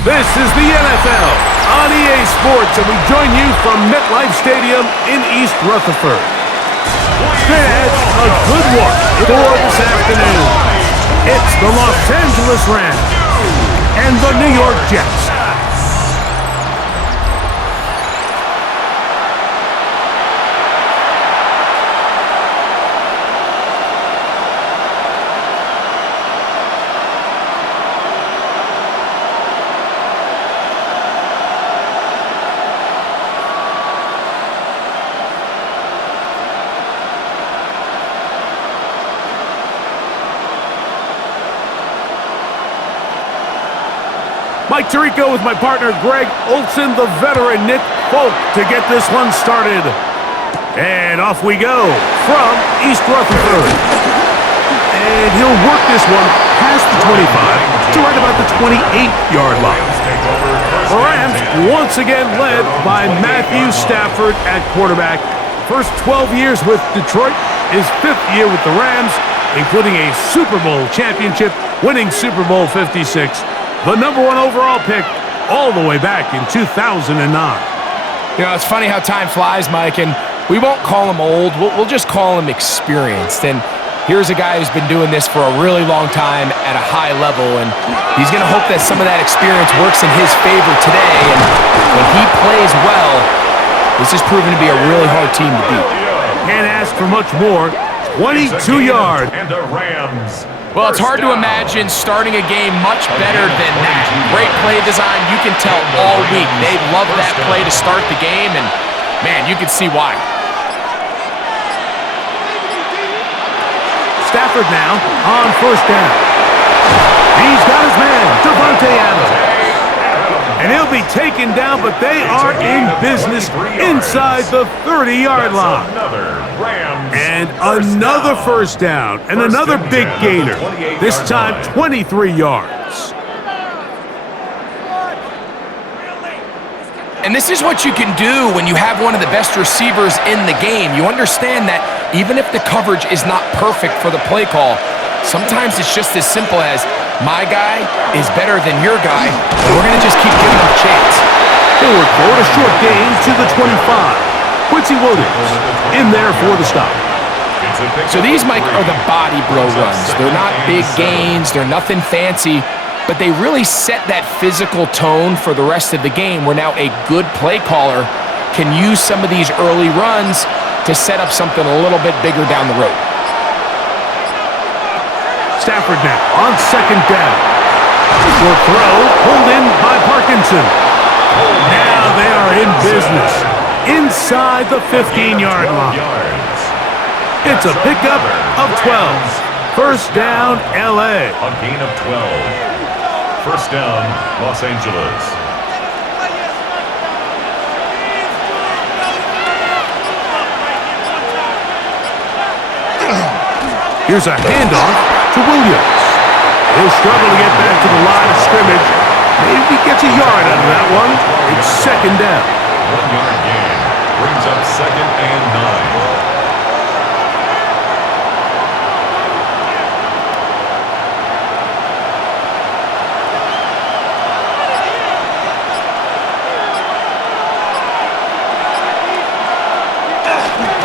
This is the NFL on EA Sports, and we join you from MetLife Stadium in East Rutherford. Straight ahead, a good one for this afternoon. It's the Los Angeles Rams and the New York Jets. Mike Tirico with my partner Greg Olson, the veteran Nick Folk to get this one started. And off we go from East Rutherford. And he'll work this one past the 25 to right about the 28-yard line. The Rams once again led by Matthew Stafford at quarterback. First 12 years with Detroit, his 5th year with the Rams, including a Super Bowl championship, winning Super Bowl 56. The number 1 overall pick all the way back in 2009. You know, it's funny how time flies, Mike, and we won't call him old. We'll just call him experienced. And here's a guy who's been doing this for a really long time at a high level, and he's going to hope that some of that experience works in his favor today. And when he plays well, this is proving to be a really hard team to beat. Can't ask for much more. 22 yards. And the Rams. Well, it's hard to imagine starting a game much better than that. Great play design. You can tell all week they love that play to start the game, and, man, you can see why. Stafford now on first down. He's got his man, Devontae Adams. And he'll be taken down, but they are in business inside the 30-yard line. And another first down, and another big gainer. This time, 23 yards. And this is what you can do when you have one of the best receivers in the game. You understand that even if the coverage is not perfect for the play call, sometimes it's just as simple as, my guy is better than your guy, and we're going to just keep giving him a chance. He'll record a short gain to the 25. Quincy Williams in there for the stop. So these, Mike, are the body blow runs. They're not big gains. They're nothing fancy, but they really set that physical tone for the rest of the game where now a good play caller can use some of these early runs to set up something a little bit bigger down the road. Stafford now on second down. Short throw pulled in by Parkinson. Now they are in business inside the 15-yard line. It's a pickup of 12. First down, L.A. A gain of 12. First down, Los Angeles. Here's a handoff to Williams. He'll struggle to get back to the line of scrimmage. Maybe he gets a yard out of that one. It's second down. 1-yard gain brings up 2nd and 9.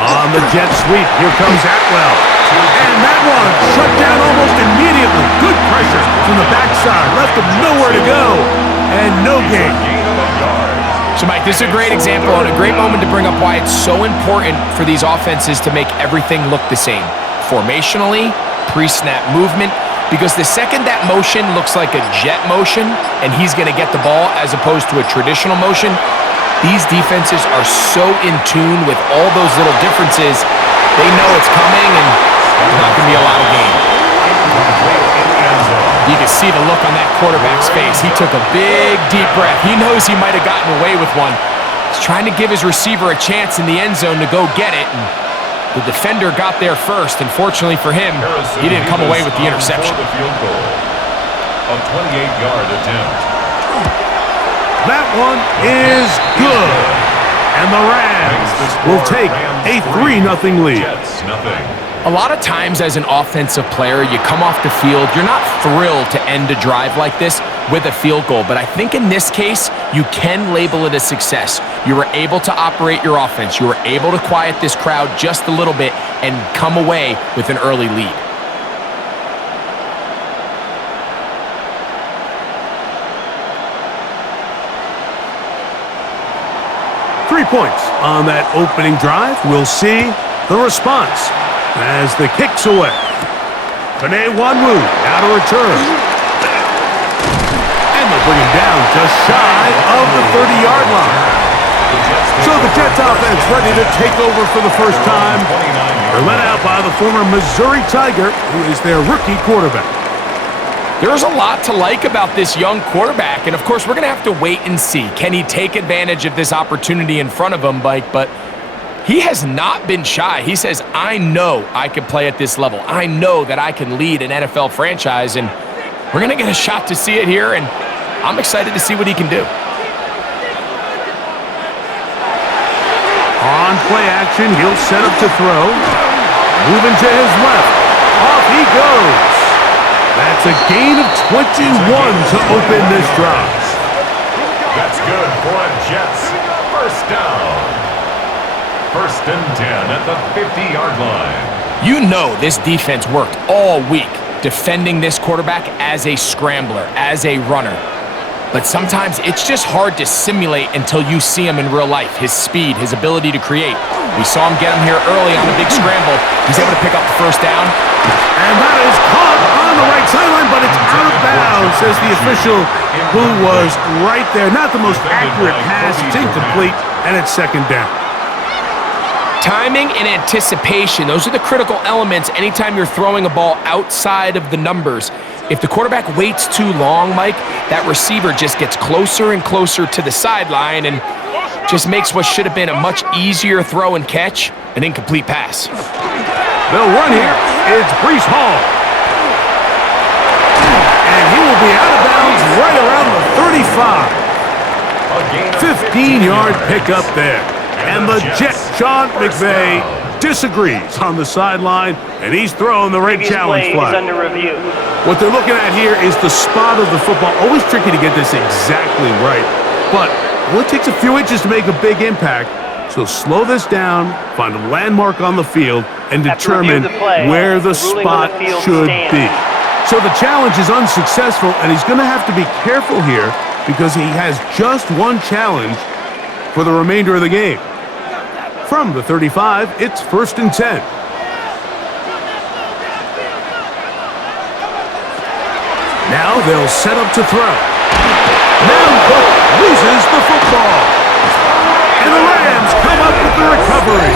On the jet sweep, here comes Atwell. And that one shut down almost immediately. Good pressure from the backside. Left him nowhere to go. And no gain. So, Mike, this is a great example and a great moment to bring up why it's so important for these offenses to make everything look the same. Formationally, pre-snap movement, because the second that motion looks like a jet motion and he's going to get the ball as opposed to a traditional motion, these defenses are so in tune with all those little differences, they know it's coming and there's not going to be a lot of gain. You can see the look on that quarterback's face. He took a big, deep breath. He knows he might have gotten away with one. He's trying to give his receiver a chance in the end zone to go get it. And the defender got there first. And fortunately for him, he didn't come away with the interception. A 28-yard attempt. That one is good. And the Rams will take a 3-0 lead. A lot of times as an offensive player, you come off the field, you're not thrilled to end a drive like this, with a field goal. But I think in this case, you can label it a success. You were able to operate your offense. You were able to quiet this crowd just a little bit and come away with an early lead. Points on that opening drive. We'll see the response as the kick's away. Panay Wanwu now to return. And they'll bring him down just shy of the 30-yard line. So the Jets offense ready to take over for the first time. They're led out by the former Missouri Tiger, who is their rookie quarterback. There's a lot to like about this young quarterback, and of course, we're going to have to wait and see. Can he take advantage of this opportunity in front of him, Mike? But he has not been shy. He says, I know I can play at this level. I know that I can lead an NFL franchise, and we're going to get a shot to see it here, and I'm excited to see what he can do. On play action, he'll set up to throw. Moving to his left. Off he goes. That's a gain of 21 to open this drive. That's good for a Jets first down. 1st and 10 at the 50-yard line. You know this defense worked all week defending this quarterback as a scrambler, as a runner. But sometimes it's just hard to simulate until you see him in real life. His speed, his ability to create. We saw him get him here early on a big scramble. He's able to pick up the first down. And that is caught on the right sideline, but it's out of bounds, says the official who was right there. Not the most accurate pass. It's incomplete, and it's 2nd down. Timing and anticipation, those are the critical elements anytime you're throwing a ball outside of the numbers. If the quarterback waits too long, Mike, that receiver just gets closer and closer to the sideline and just makes what should have been a much easier throw and catch an incomplete pass. They'll run here. It's Breece Hall. And he will be out of bounds right around the 35. 15-yard pickup there. And the Jet, Sean McVay, disagrees on the sideline, and he's throwing the red challenge flag. Under review. What they're looking at here is the spot of the football. Always tricky to get this exactly right, but it only takes a few inches to make a big impact. So slow this down, find a landmark on the field, and determine where the spot should be. So the challenge is unsuccessful, and he's going to have to be careful here because he has just one challenge for the remainder of the game. From the 35, it's 1st and 10. Now they'll set up to throw. Now Cook loses the football. And the Rams come up with the recovery.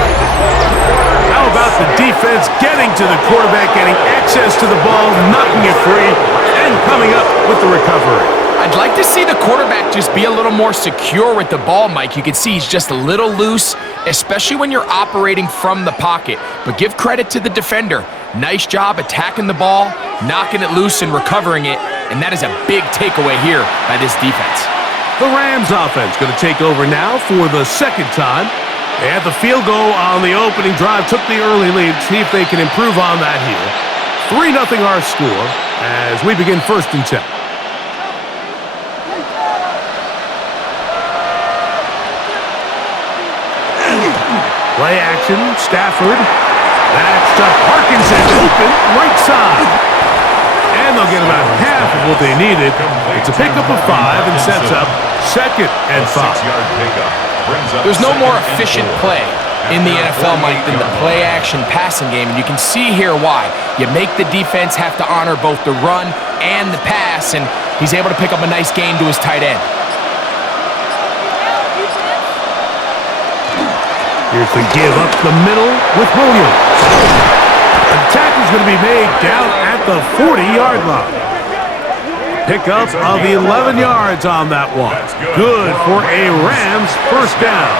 How about the defense getting to the quarterback, getting access to the ball, knocking it free, and coming up with the recovery? I'd like to see the quarterback just be a little more secure with the ball, Mike. You can see he's just a little loose, especially when you're operating from the pocket. But give credit to the defender. Nice job attacking the ball, knocking it loose and recovering it, and that is a big takeaway here by this defense. The Rams offense going to take over now for the 2nd time. They had the field goal on the opening drive, took the early lead, see if they can improve on that here. 3-0 our score as we begin 1st and 10. Play action, Stafford. That's to Parkinson, open right side. And they'll get about half of what they needed. It's a pickup of 5 and sets up 2nd and 5. There's no more efficient play in the NFL, Mike, than the play-action passing game, and you can see here why. You make the defense have to honor both the run and the pass, and he's able to pick up a nice gain to his tight end. Here's the give up the middle with Williams. The tacle's going to be made down at the 40-yard line. Pickup of 11 yards on that one. Good for a Rams first down.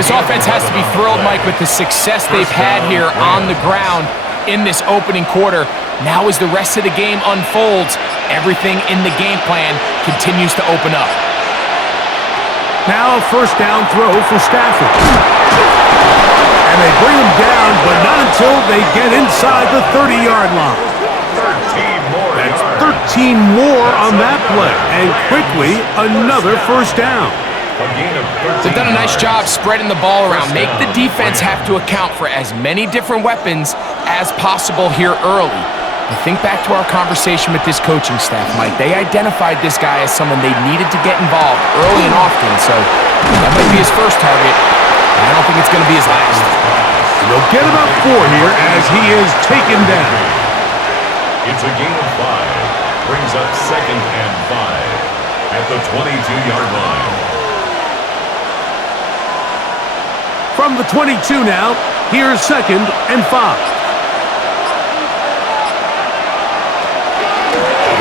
This offense has to be thrilled, Mike, with the success they've had here on the ground in this opening quarter. Now as the rest of the game unfolds, everything in the game plan continues to open up. Now a first down throw for Stafford. And they bring him down, but not until they get inside the 30-yard line. 13 18 more on that play, and quickly another first down. They've done a nice job spreading the ball around. Make the defense have to account for as many different weapons as possible here early. And think back to our conversation with this coaching staff, Mike. They identified this guy as someone they needed to get involved early and often, so that might be his first target. I don't think it's going to be his last. They'll get about 4 here as he is taken down. It's a gain of 5. Brings up 2nd and 5 at the 22-yard line. From the 22 now, here's 2nd and 5.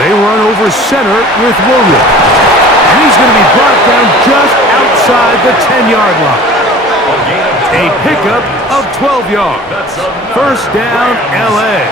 They run over center with Williams. And he's going to be brought down just outside the 10-yard line. A pickup of 12 yards. First down, L.A.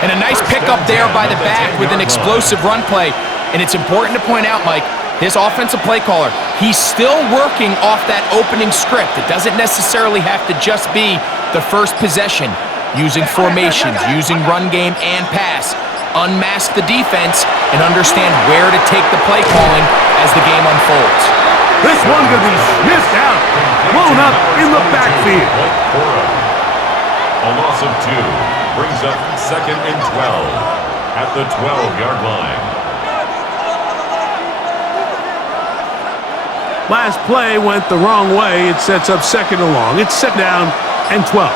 And a nice pickup there by the back with an explosive run play. And it's important to point out, Mike, this offensive play caller, he's still working off that opening script. It doesn't necessarily have to just be the first possession. Using formations, using run game and pass. Unmask the defense and understand where to take the play calling as the game unfolds. This one going to be sniffed out, blown up in the backfield. A loss of 2 brings up 2nd and 12 at the 12-yard line. Last play went the wrong way. It sets up 2nd and long. It's 2nd down and 12.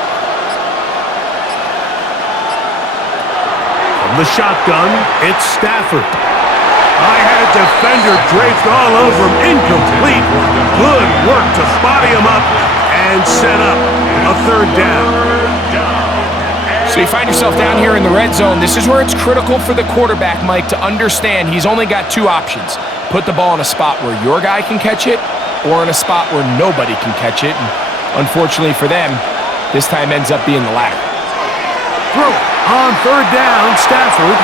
The shotgun, it's Stafford. I had a defender draped all over him, incomplete. Good work to body him up and set up a 3rd down. So you find yourself down here in the red zone. This is where it's critical for the quarterback, Mike, to understand he's only got 2 options. Put the ball in a spot where your guy can catch it or in a spot where nobody can catch it. And unfortunately for them, this time ends up being the latter. Throw on 3rd down, Stafford.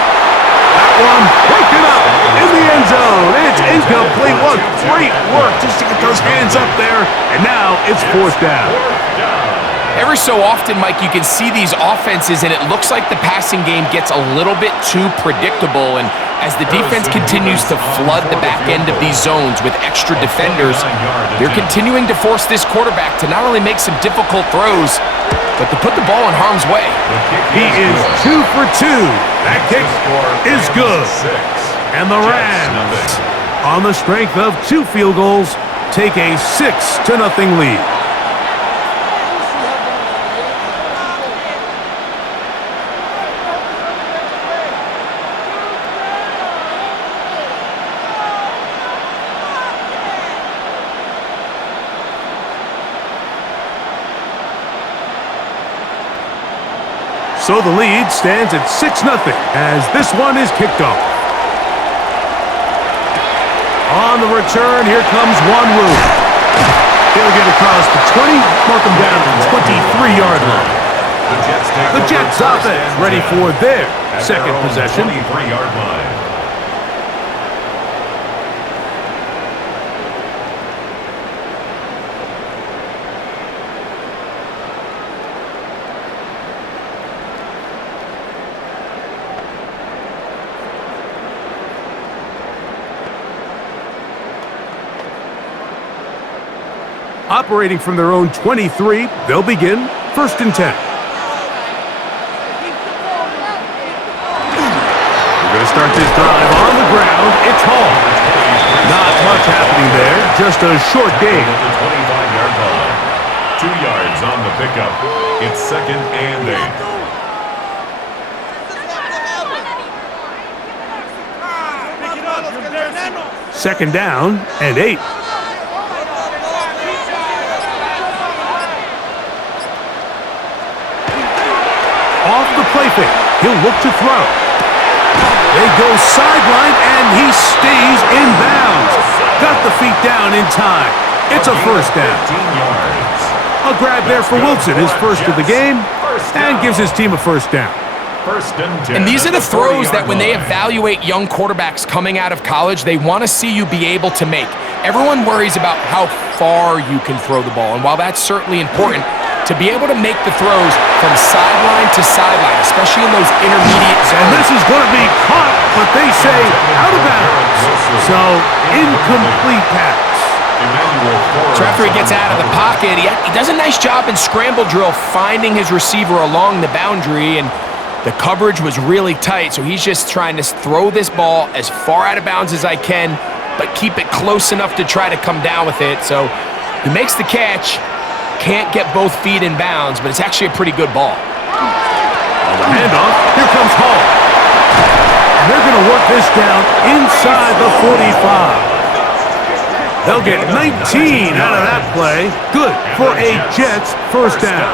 That one broken up in the end zone. It's incomplete. What great work just to get those hands up there. And now it's 4th down. Every so often, Mike, you can see these offenses, and it looks like the passing game gets a little bit too predictable. And as the defense continues to flood the back end of these zones with extra defenders, they're continuing to force this quarterback to not only make some difficult throws, but to put the ball in harm's way. He is 2 for 2. That kick is good. And the Rams, on the strength of 2 field goals, take a 6-0 lead. So the lead stands at 6-0 as this one is kicked off. On the return, here comes Wanwu. He'll get across the 20, mark him down to the 23-yard line. The Jets offense ready for their 2nd possession. 23-yard line. Operating from their own 23, they'll begin 1st and 10. We're going to start this drive on the ground. It's Hall. Not much happening there, just a short gain. At the 25-yard line. 2 yards on the pickup. It's 2nd and 8. Second down and 8. Off the play fake. He'll look to throw. They go sideline, and he stays in bounds. Got the feet down in time. It's a 1st down. 15 yards. A grab there for Wilson, his first of the game, and gives his team a 1st down. 1st and 10. And these are the throws that when they evaluate young quarterbacks coming out of college, they want to see you be able to make. Everyone worries about how far you can throw the ball, and while that's certainly important, to be able to make the throws from sideline to sideline, especially in those intermediate zones. And this is going to be caught, but they say out of bounds. So, incomplete pass. So after he gets out of the pocket, he does a nice job in scramble drill finding his receiver along the boundary, and the coverage was really tight, so he's just trying to throw this ball as far out of bounds as I can, but keep it close enough to try to come down with it. So he makes the catch, can't get both feet in bounds, but it's actually a pretty good ball. The handoff, here comes Hall. And they're going to work this down inside the 45. They'll get 19 out of that play. Good for a Jets first down.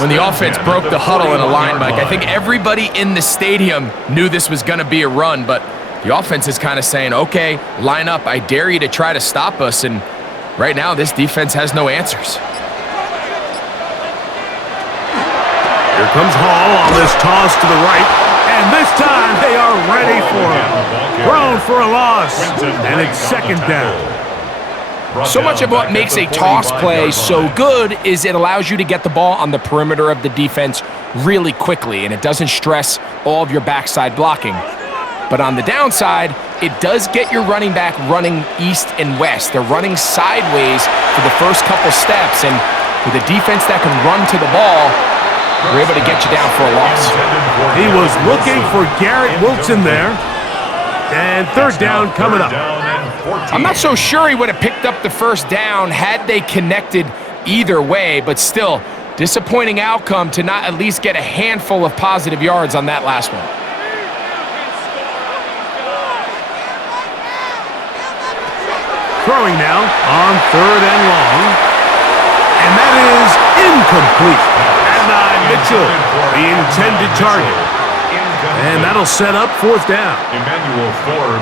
When the offense broke the huddle in a line, Mike, I think everybody in the stadium knew this was going to be a run, but the offense is kind of saying, okay, line up. I dare you to try to stop us, and right now this defense has no answers. Here comes Hall on this toss to the right. And this time they are ready for him. Thrown for a loss. And it's second down. So much of what makes a toss play so good is it allows you to get the ball on the perimeter of the defense really quickly, and it doesn't stress all of your backside blocking. But on the downside, it does get your running back running east and west. They're running sideways for the first couple steps, and with a defense that can run to the ball, we're able to get you down for a loss. He was looking for Garrett Wilson there. And third down coming up. I'm not so sure he would have picked up the first down had they connected either way, but still, disappointing outcome to not at least get a handful of positive yards on that last one. Throwing now on third and long. And that is incomplete. Mitchell, the intended target. And that'll set up fourth down.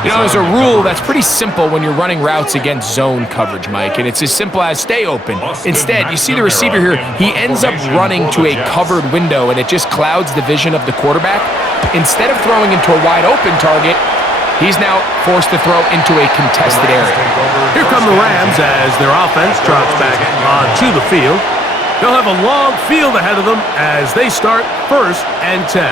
You know, there's a rule that's pretty simple when you're running routes against zone coverage, Mike, and it's as simple as stay open. Instead, you see the receiver here, he ends up running to a covered window, and it just clouds the vision of the quarterback. Instead of throwing into a wide open target, he's now forced to throw into a contested area. Here come the Rams as their offense drops back onto the field. They'll have a long field ahead of them as they start first and 10.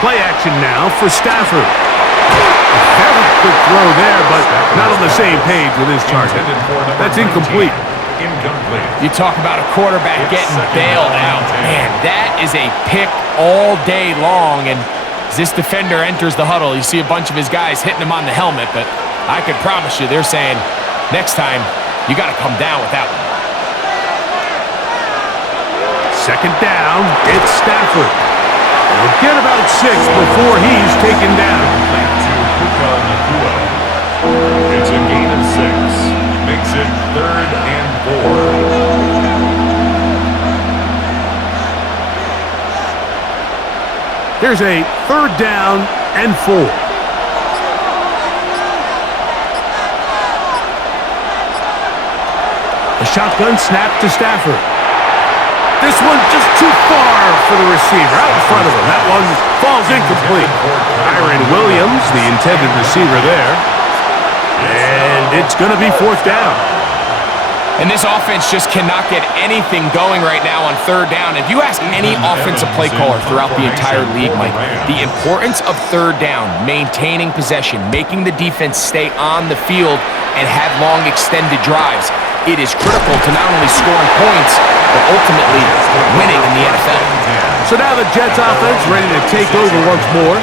Play action now for Stafford. Very quick throw there, but not on the same page with his target. That's incomplete. You talk about a quarterback getting bailed out. Man, that is a pick all day long, and as this defender enters the huddle, you see a bunch of his guys hitting him on the helmet, but I can promise you they're saying, next time, you got to come down with that one. Second down, it's Stafford. We'll get about 6 before he's taken down. It's a gain of 6. Makes it 3rd and 4. Here's a 3rd down and 4. The shotgun snap to Stafford. This one just too far for the receiver, out in front of him. That one falls incomplete. Kyron Williams, the intended receiver there. And it's going to be 4th down. And this offense just cannot get anything going right now on 3rd down. If you ask any offensive play caller throughout the entire league, Mike, the importance of 3rd down, maintaining possession, making the defense stay on the field and have long extended drives, it is critical to not only scoring points, but ultimately winning in the NFL. So now the Jets offense ready to take over once more.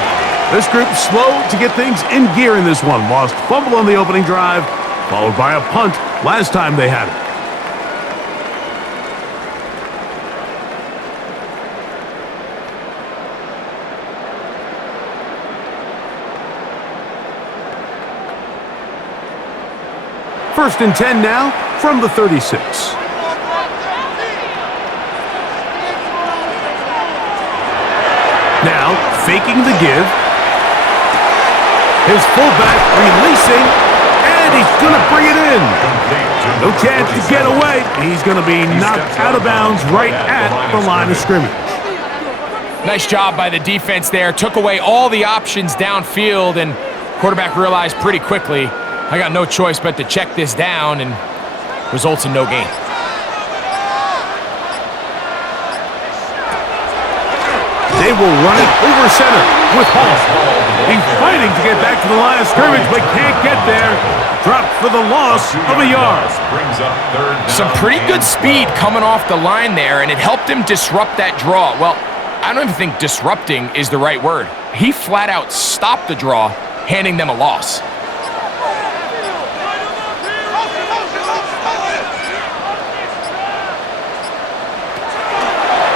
This group slow to get things in gear in this one. Lost fumble on the opening drive, followed by a punt last time they had it. First and 10 now from the 36. Now, faking the give. His fullback releasing, and he's going to bring it in. No chance to get away. He's going to be knocked out of bounds right at the line of scrimmage. Nice job by the defense there. Took away all the options downfield, and quarterback realized pretty quickly, I got no choice but to check this down, and results in no gain. They will run it over center with Hall. He's fighting to get back to the line of scrimmage, but can't get there. Dropped for the loss of a yard. Some pretty good speed coming off the line there, and it helped him disrupt that draw. Well, I don't even think disrupting is the right word. He flat out stopped the draw, handing them a loss.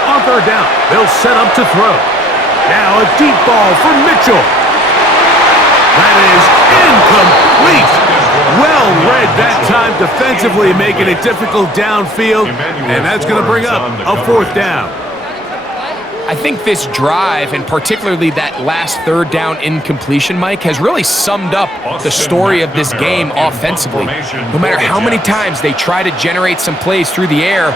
On third down, they'll set up to throw. Now a deep ball for Mitchell. That is incomplete. Well read that time defensively, making it difficult downfield, and that's going to bring up a fourth down. I think this drive, and particularly that last third down incompletion, Mike, has really summed up the story of this game offensively. No matter how many times they try to generate some plays through the air,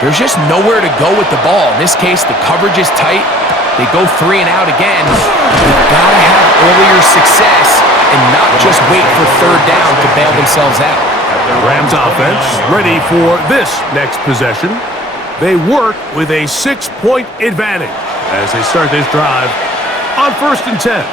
there's just nowhere to go with the ball. In this case, the coverage is tight. They go 3 and out again. They've got to have earlier success and not just wait for third down to bail themselves out. The Rams offense ready for this next possession. They work with a 6-point advantage as they start this drive on 1st and 10.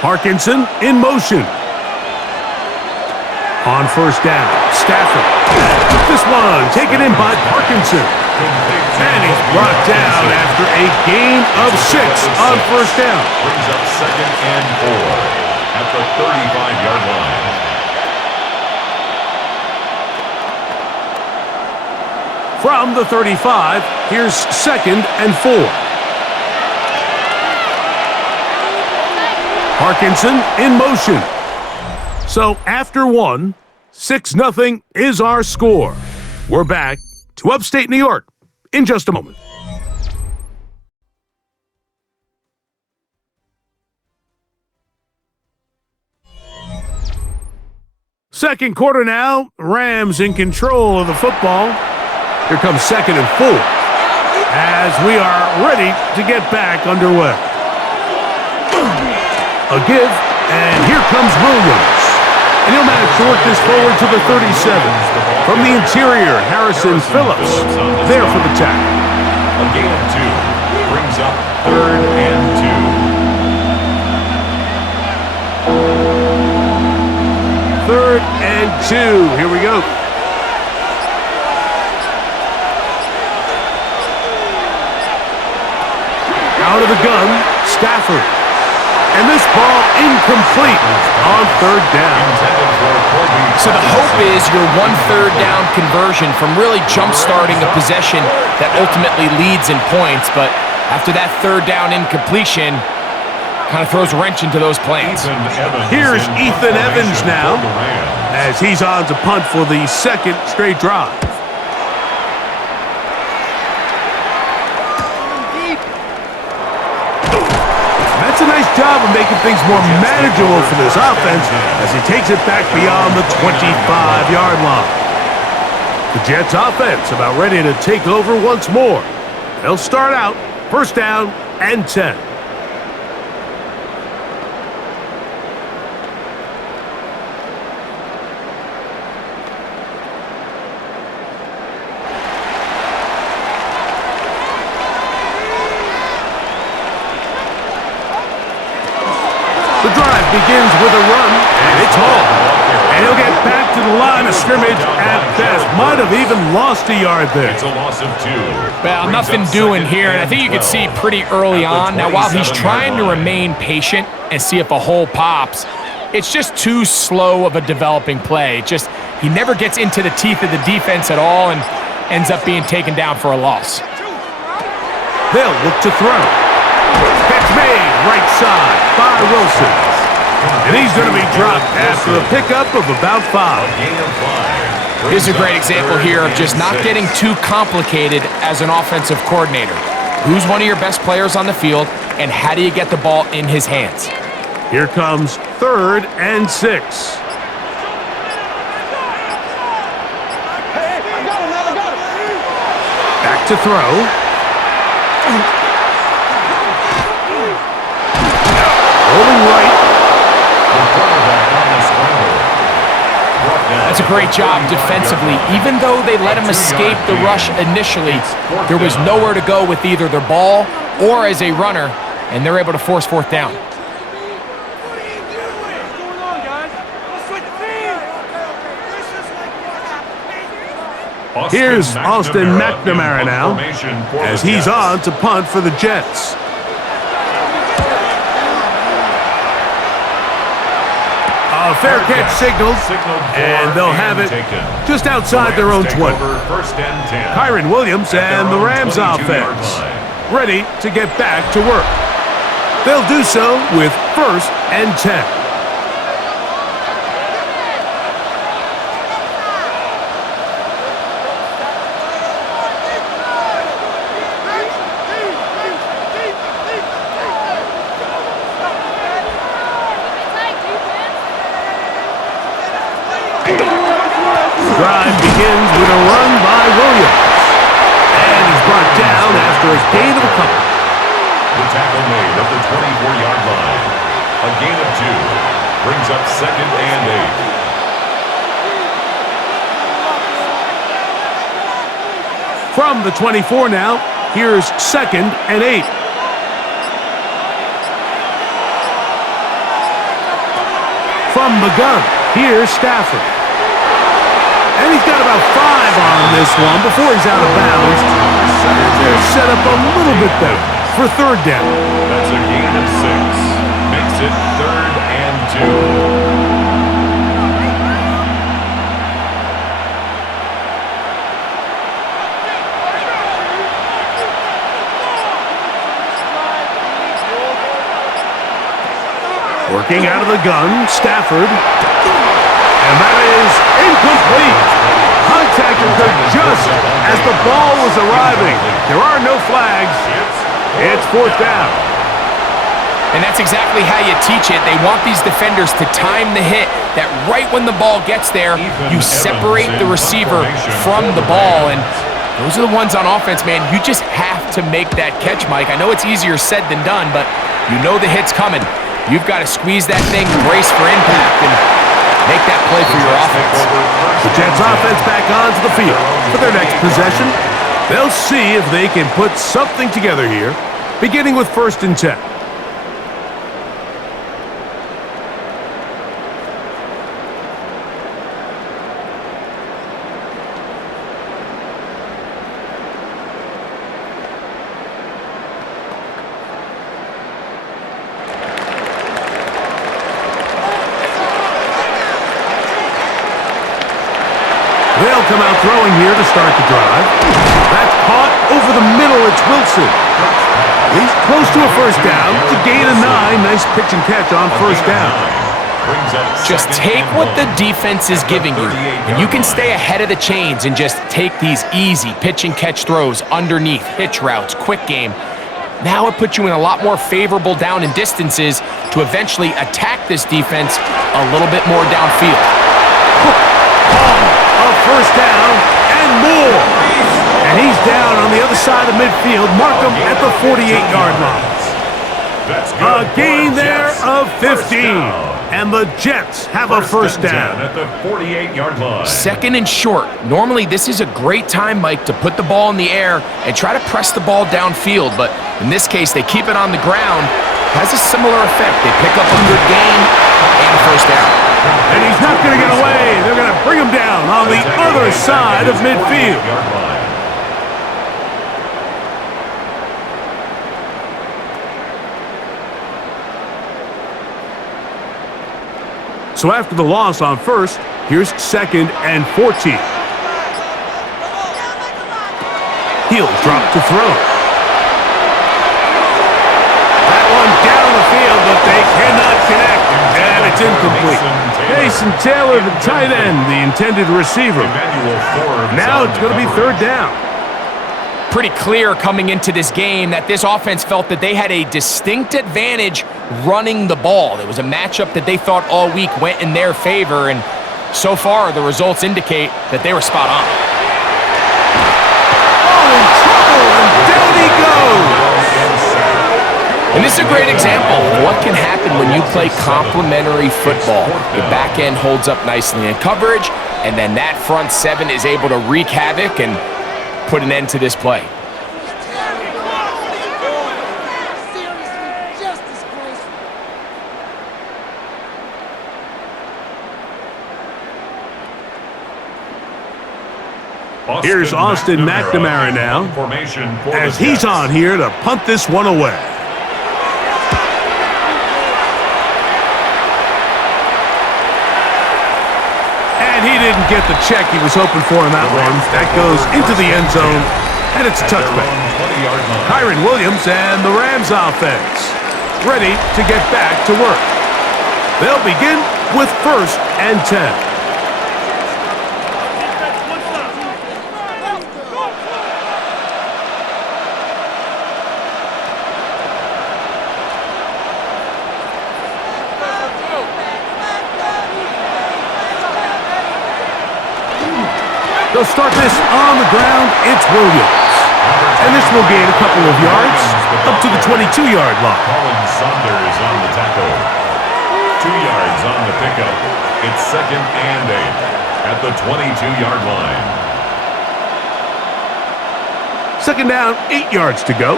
Parkinson in motion. On 1st down, Stafford. This one taken in by Parkinson. And he's brought down after a gain of 6 on 1st down. Brings up 2nd and 4 at the 35-yard line. From the 35, here's 2nd and 4. Parkinson in motion. So after 1, 6-0 is our score. We're back to upstate New York in just a moment. Second quarter now. Rams in control of the football. Here comes 2nd and 4 as we are ready to get back underway. A give, and here comes Williams. And he'll manage to work this forward to the 37. From the interior, Harrison Phillips there for the tackle. A gain of 2 brings up 3rd and 2. 3rd and 2. Here we go. Out of the gun, Stafford. And this ball incomplete on 3rd down. So the hope is your 1/3 down conversion from really jump-starting a possession that ultimately leads in points. But after that 3rd down incompletion, kind of throws a wrench into those plans. Here's Ethan Evans now as he's on to punt for the 2nd straight drive. That's a nice job of making things more manageable for this offense as he takes it back beyond the 25-yard line. The Jets offense about ready to take over once more. They'll start out 1st down and 10. The drive begins with a run, and it's Hall. And he'll get back to the line of scrimmage at best. Might have even lost a yard there. It's a loss of 2. Well, nothing doing here, and I think you can see pretty early on. Now, while he's trying to remain patient and see if a hole pops, it's just too slow of a developing play. He never gets into the teeth of the defense at all and ends up being taken down for a loss. They'll look to throw. Catch made, right side by Wilson. And he's going to be dropped after a pickup of about 5. Gain of 5. Here's a great example here of just not getting too complicated as an offensive coordinator. Who's one of your best players on the field, and how do you get the ball in his hands? Here comes 3rd and 6. Back to throw. Rolling right. That's a great job defensively. Even though they let him escape the rush initially, there was nowhere to go with either their ball or as a runner, and they're able to force 4th down. Here's Austin McNamara now, as he's on to punt for the Jets. A fair catch signaled, and they'll have it just outside their own 20. Kyron Williams and the Rams offense ready to get back to work. They'll do so with 1st and 10. Drive begins with a run by Williams. And he's brought down after a gain of a couple. The tackle made at the 24-yard line. A gain of 2. Brings up 2nd and 8. From the 24 now, here's 2nd and 8. From the gun, here's Stafford. And he's got about 5 on this one before he's out of bounds. And they're set up a little bit better for 3rd down. That's a gain of 6. Makes it 3rd and 2. Working out of the gun, Stafford. And that is incomplete. Contact occurred just as the ball was arriving. There are no flags. It's 4th down. And that's exactly how you teach it. They want these defenders to time the hit, that right when the ball gets there, you separate the receiver from the ball. And those are the ones on offense, man. You just have to make that catch, Mike. I know it's easier said than done, but you know the hit's coming. You've got to squeeze that thing, brace for impact, and make that play for your offense. The Jets offense back onto the field for their next possession. They'll see if they can put something together here, beginning with 1st and 10. They'll come out throwing here to start the drive. That's caught over the middle. It's Wilson. He's close to a 1st down. It's a gain of 9. Nice pitch and catch on 1st down. Just take what the defense is giving you, and you can stay ahead of the chains and just take these easy pitch and catch throws underneath, hitch routes, quick game. Now it puts you in a lot more favorable down and distances to eventually attack this defense a little bit more downfield. A 1st down and more. And he's down on the other side of midfield. Mark him at the 48-yard line. A gain there of 15. And the Jets have a 1st down. At the 48-yard line. 2nd and short. Normally, this is a great time, Mike, to put the ball in the air and try to press the ball downfield. But in this case, they keep it on the ground. Has a similar effect. They pick up a good gain and a 1st down. And he's not going to get away. They're going to bring him down on the other side of midfield. So after the loss on 1st, here's 2nd and 14. He'll drop to throw. It's incomplete. Mason Taylor, the tight end, the intended receiver. Now it's going to be third down. Pretty clear coming into this game that this offense felt that they had a distinct advantage running the ball. It was a matchup that they thought all week went in their favor, and so far the results indicate that they were spot on. Oh, in trouble, and down he goes. And this is a great example of what can happen when you play complementary football. The back end holds up nicely in coverage, and then that front seven is able to wreak havoc and put an end to this play. Here's Austin McNamara now, as he's on here to punt this one away. And he didn't get the check he was hoping for in that one. That goes into the end zone, and it's a touchback. Kyron Williams and the Rams offense ready to get back to work. They'll begin with 1st and 10. They'll start this on the ground. It's Williams. And this will gain a couple of yards up to the 22-yard line. Colin Saunders on the tackle. 2 yards on the pickup. It's 2nd and 8 at the 22-yard line. 2nd down, 8 yards to go.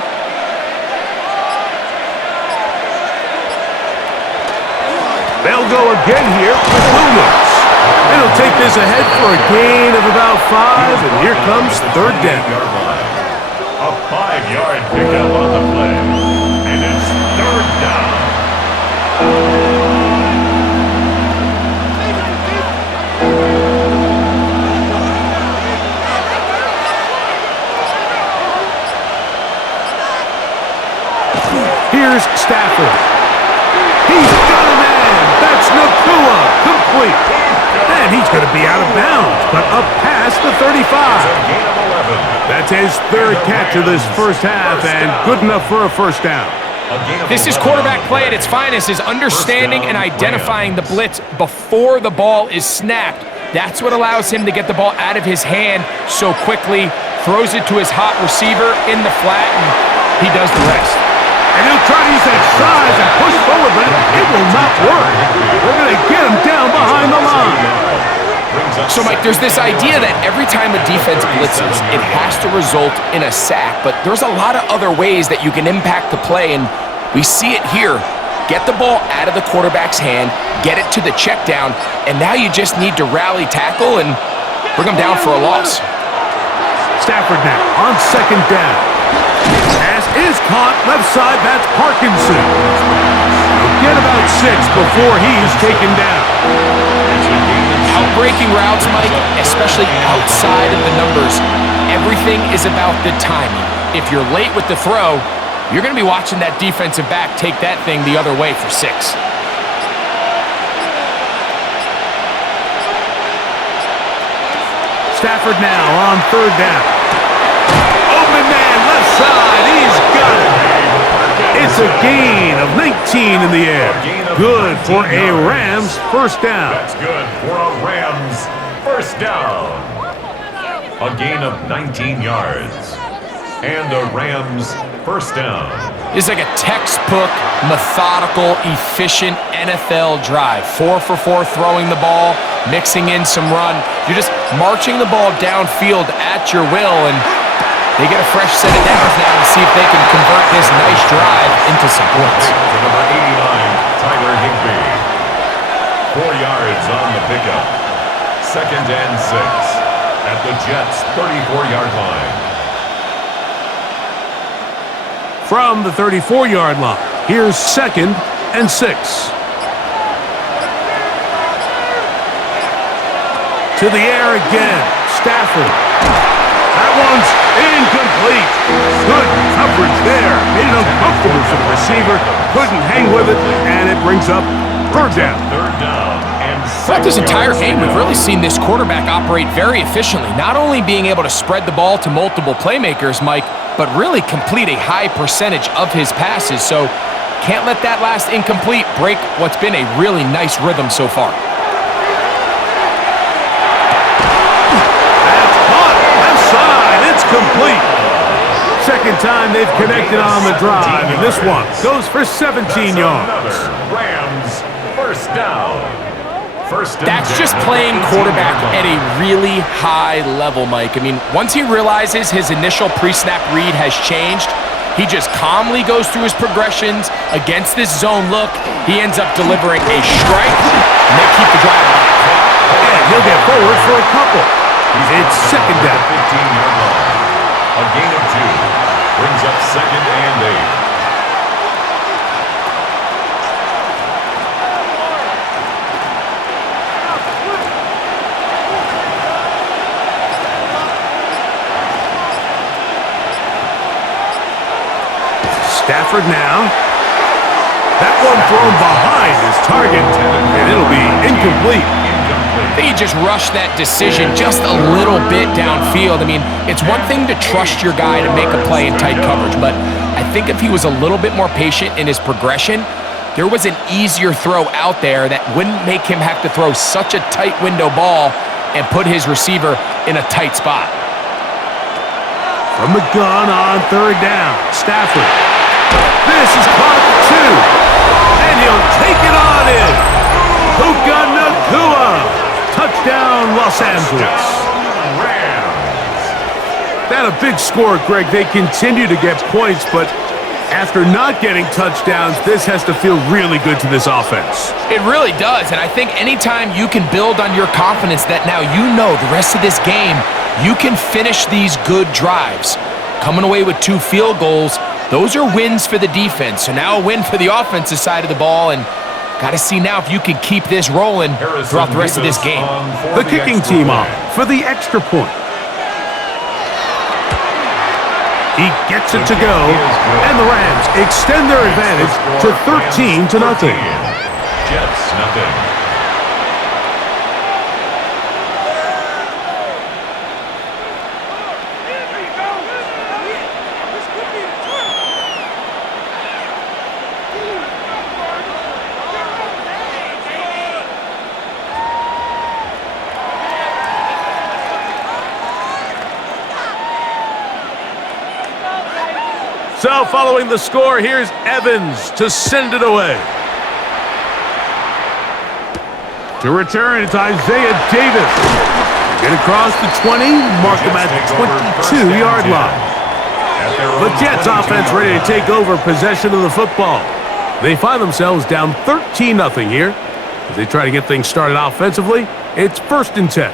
They'll go again here with Williams. And he'll take this ahead for a gain of about 5, and here comes 3rd down. A 5-yard pickup on the play, and it's 3rd down. Here's Stafford. He's got a man. That's Nakua. Complete. And he's going to be out of bounds, but up past the 35. That's his 3rd catch of this first half, and good enough for a 1st down. This is quarterback play at its finest, is understanding and identifying the blitz before the ball is snapped. That's what allows him to get the ball out of his hand so quickly, throws it to his hot receiver in the flat, and he does the rest. And he'll try to use that size and push forward, but it will not work. They're going to get him down behind the line. So, Mike, there's this idea that every time a defense blitzes, it has to result in a sack, but there's a lot of other ways that you can impact the play, and we see it here. Get the ball out of the quarterback's hand, get it to the check down, and now you just need to rally tackle and bring them down for a loss. Stafford now on 2nd down. Pass is caught left side. That's Parkinson. He'll get about 6 before he's taken down. Outbreaking routes, Mike, especially outside of the numbers, everything is about the timing. If you're late with the throw, you're going to be watching that defensive back take that thing the other way for 6. Stafford now on 3rd down. Open man, left side. He's got it. It's a gain of 19 in the air. Good for a Rams 1st down. That's good for a Rams 1st down. A gain of 19 yards. And a Rams 1st down. It's like a textbook, methodical, efficient NFL drive. 4 for 4 throwing the ball, mixing in some run. You're just marching the ball downfield at your will, and they get a fresh set of downs now to see if they can convert this nice drive into some points. Number 89, Tyler Higbee. 4 yards on the pickup. 2nd and 6 at the Jets' 34-yard line. From the 34-yard line, here's 2nd and 6. To the air again, Stafford. That one's incomplete. Good coverage there. Made it uncomfortable for the receiver. Couldn't hang with it, and it brings up Third down. Third down and Throughout this 6 entire yards to game, we've go. really seen this quarterback operate very efficiently, not only being able to spread the ball to multiple playmakers, Mike, but really complete a high percentage of his passes. So can't let that last incomplete break what's been a really nice rhythm so far. That's caught. Left side. It's complete. Second time they've connected on the drive, and this one goes for 17 yards. Another Rams first down. That's just playing quarterback at a really high level, Mike. I mean, once he realizes his initial pre-snap read has changed, he just calmly goes through his progressions against this zone look. He ends up delivering a strike, and they keep the drive alive. And he'll get forward for a couple. It's second down. 15-yard line. A gain of 2 brings up second and 8. Stafford now. That one thrown behind his target, and it'll be incomplete. I think he just rushed that decision just a little bit downfield. I mean, it's one thing to trust your guy to make a play in tight coverage, but I think if he was a little bit more patient in his progression, there was an easier throw out there that wouldn't make him have to throw such a tight window ball and put his receiver in a tight spot. From the gun on third down, Stafford. This is caught at 2, and he'll take it on in. Puka Nacua. Touchdown, Los Angeles. That a big score, Greg. They continue to get points, but after not getting touchdowns, this has to feel really good to this offense. It really does, and I think anytime you can build on your confidence that now you know the rest of this game, you can finish these good drives. Coming away with 2 field goals, those are wins for the defense. So now a win for the offensive side of the ball, and got to see now if you can keep this rolling throughout the rest of this game. The kicking team on for the extra point. He gets it to go, and the Rams extend their advantage to 13-0. Jets nothing. So following the score, here's Evans to send it away. To return, it's Isaiah Davis. Get across the 20, mark him at the 22-yard line. The Jets offense ready to take over possession of the football. They find themselves down 13-0 here. As they try to get things started offensively, it's 1st and 10.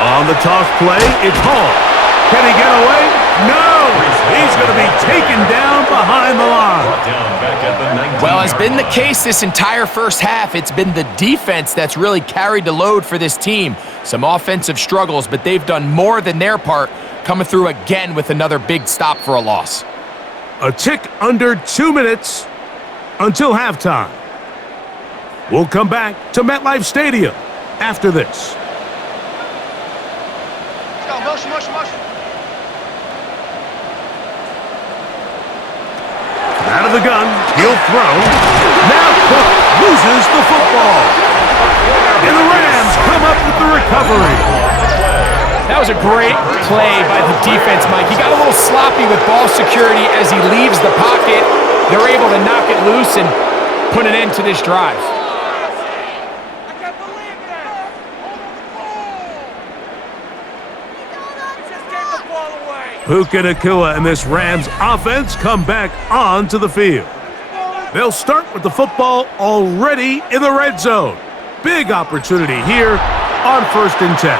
On the toss play, it's Hall. Can he get away? No! He's going to be taken down behind the line. Well, as been the case this entire first half, it's been the defense that's really carried the load for this team. Some offensive struggles, but they've done more than their part, coming through again with another big stop for a loss. A tick under 2 minutes until halftime. We'll come back to MetLife Stadium after this. Out of the gun, he'll throw. Now Cook loses the football. And the Rams come up with the recovery. That was a great play by the defense, Mike. He got a little sloppy with ball security as he leaves the pocket. They're able to knock it loose and put an end to this drive. Puka Nacua and this Rams offense come back onto the field. They'll start with the football already in the red zone. Big opportunity here on 1st and 10.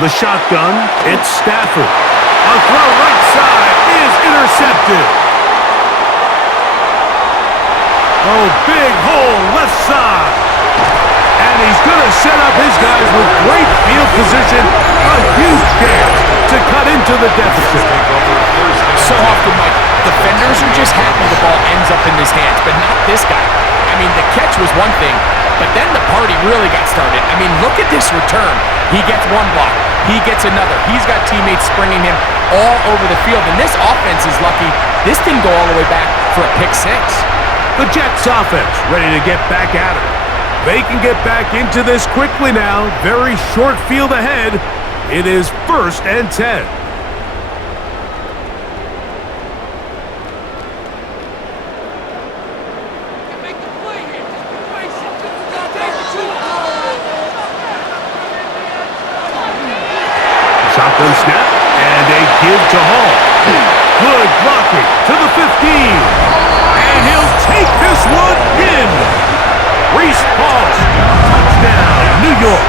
the shotgun, it's Stafford. A throw right side is intercepted. Oh, big hole left side. And he's going to set up his guys with great field position. A huge chance to cut into the deficit. So often, Mike, defenders are just happy the ball ends up in his hands, but not this guy. I mean, the catch was one thing, but then the party really got started. I mean, look at this return. He gets one block. He gets another. He's got teammates springing him all over the field, and this offense is lucky. This didn't go all the way back for a pick six. The Jets offense ready to get back at it. They can get back into this quickly now. Very short field ahead. It is 1st and 10. Shotgun snap, and a give to Hall. Good blocking to the 15. And he'll take this one in. Reese Hall, touchdown, New York.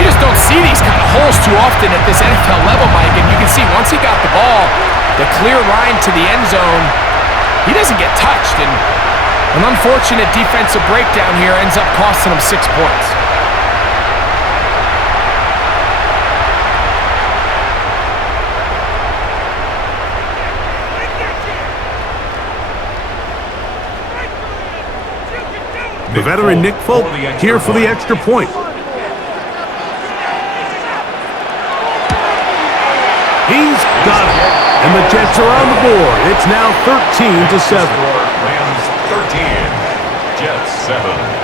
You just don't see these kind of holes too often at this NFL level, Mike, and you can see once he got the ball, the clear line to the end zone, he doesn't get touched, and an unfortunate defensive breakdown here ends up costing him 6 points. The veteran Nick Folk here for the extra point. He's got it. And the Jets are on the board. It's now 13-7. Rams 13, Jets 7.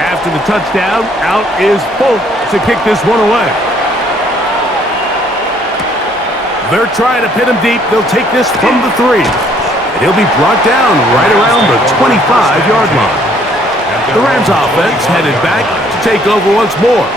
After the touchdown, out is Folk to kick this one away. They're trying to pin him deep. They'll take this from the 3. And he'll be brought down right around the 25-yard line. The Rams offense headed back to take over once more.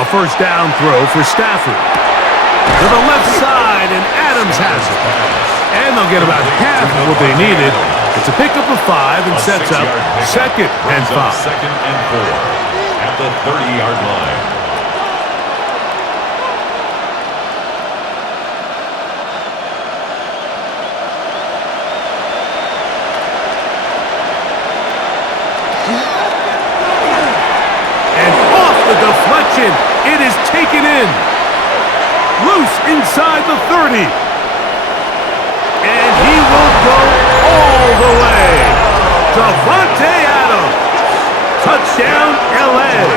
A first down throw for Stafford. To the left side, and Adams has it. And they'll get about half of what they needed. It's a pickup of 5 and sets up 2nd and 5. 2nd and 4 at the 30-yard line. And off the deflection, it is taken in. Loose inside the 30. And he will go all the way. Davante Adams. Touchdown, LA.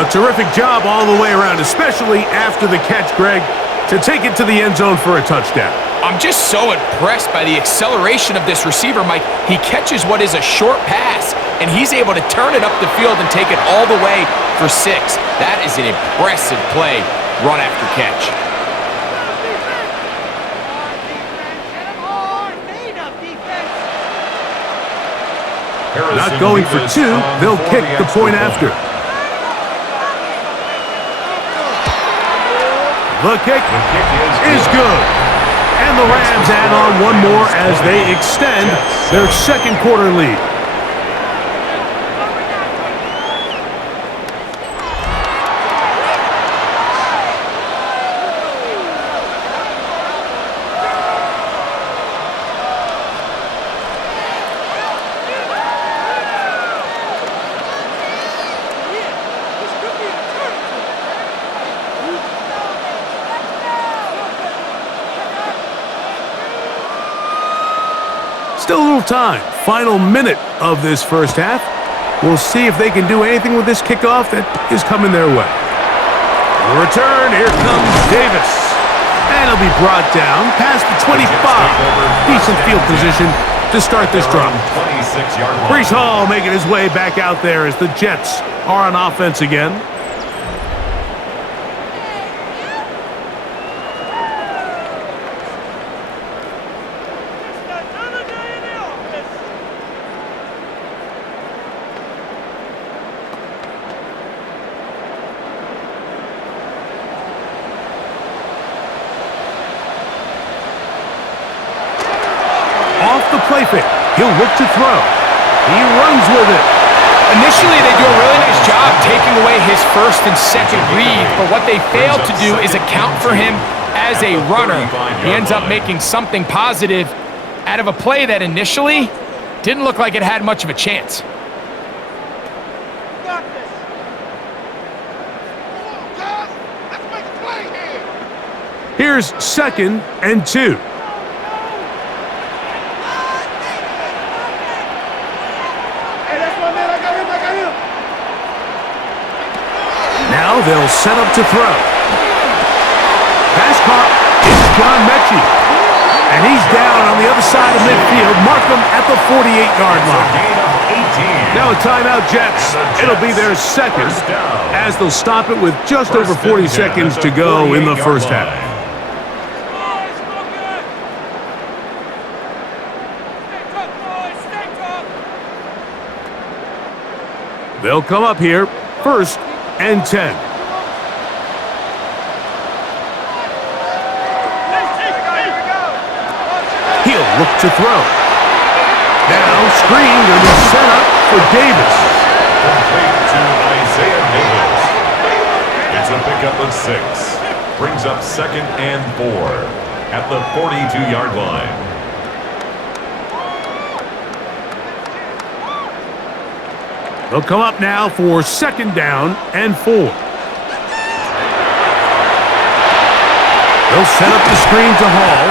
A terrific job all the way around, especially after the catch, Greg, to take it to the end zone for a touchdown. I'm just so impressed by the acceleration of this receiver, Mike. He catches what is a short pass, and he's able to turn it up the field and take it all the way for 6. That is an impressive play, run after catch. Not going for 2, they'll kick the point after. The kick is good. And the Rams add on one more as they extend their 2nd quarter lead. Still a little time. Final minute of this first half. We'll see if they can do anything with this kickoff that is coming their way. The return, here comes Davis. And he'll be brought down past the 25. Decent field position to start this drive. Brees Hall making his way back out there as the Jets are on offense again. Play fake. He'll look to throw. He runs with it. Initially, they do a really nice job taking away his first and second read, but what they fail to do is account for him as a runner. He ends up making something positive out of a play that initially didn't look like it had much of a chance. Here's 2nd and 2. Now they'll set up to throw. Pass caught. It's John Mechie. And he's down on the other side of midfield. Mark him at the 48-yard line. Now a timeout, Jets. It'll be their second as they'll stop it with just over 40 seconds to go in the first half. They'll come up here, 1st and 10. He'll look to throw. Now screen going to be set up for Davis. Complete to Isaiah Davis. It's a pickup of 6. Brings up 2nd and 4 at the 42-yard line. They'll come up now for 2nd down and 4. They'll set up the screen to Hall.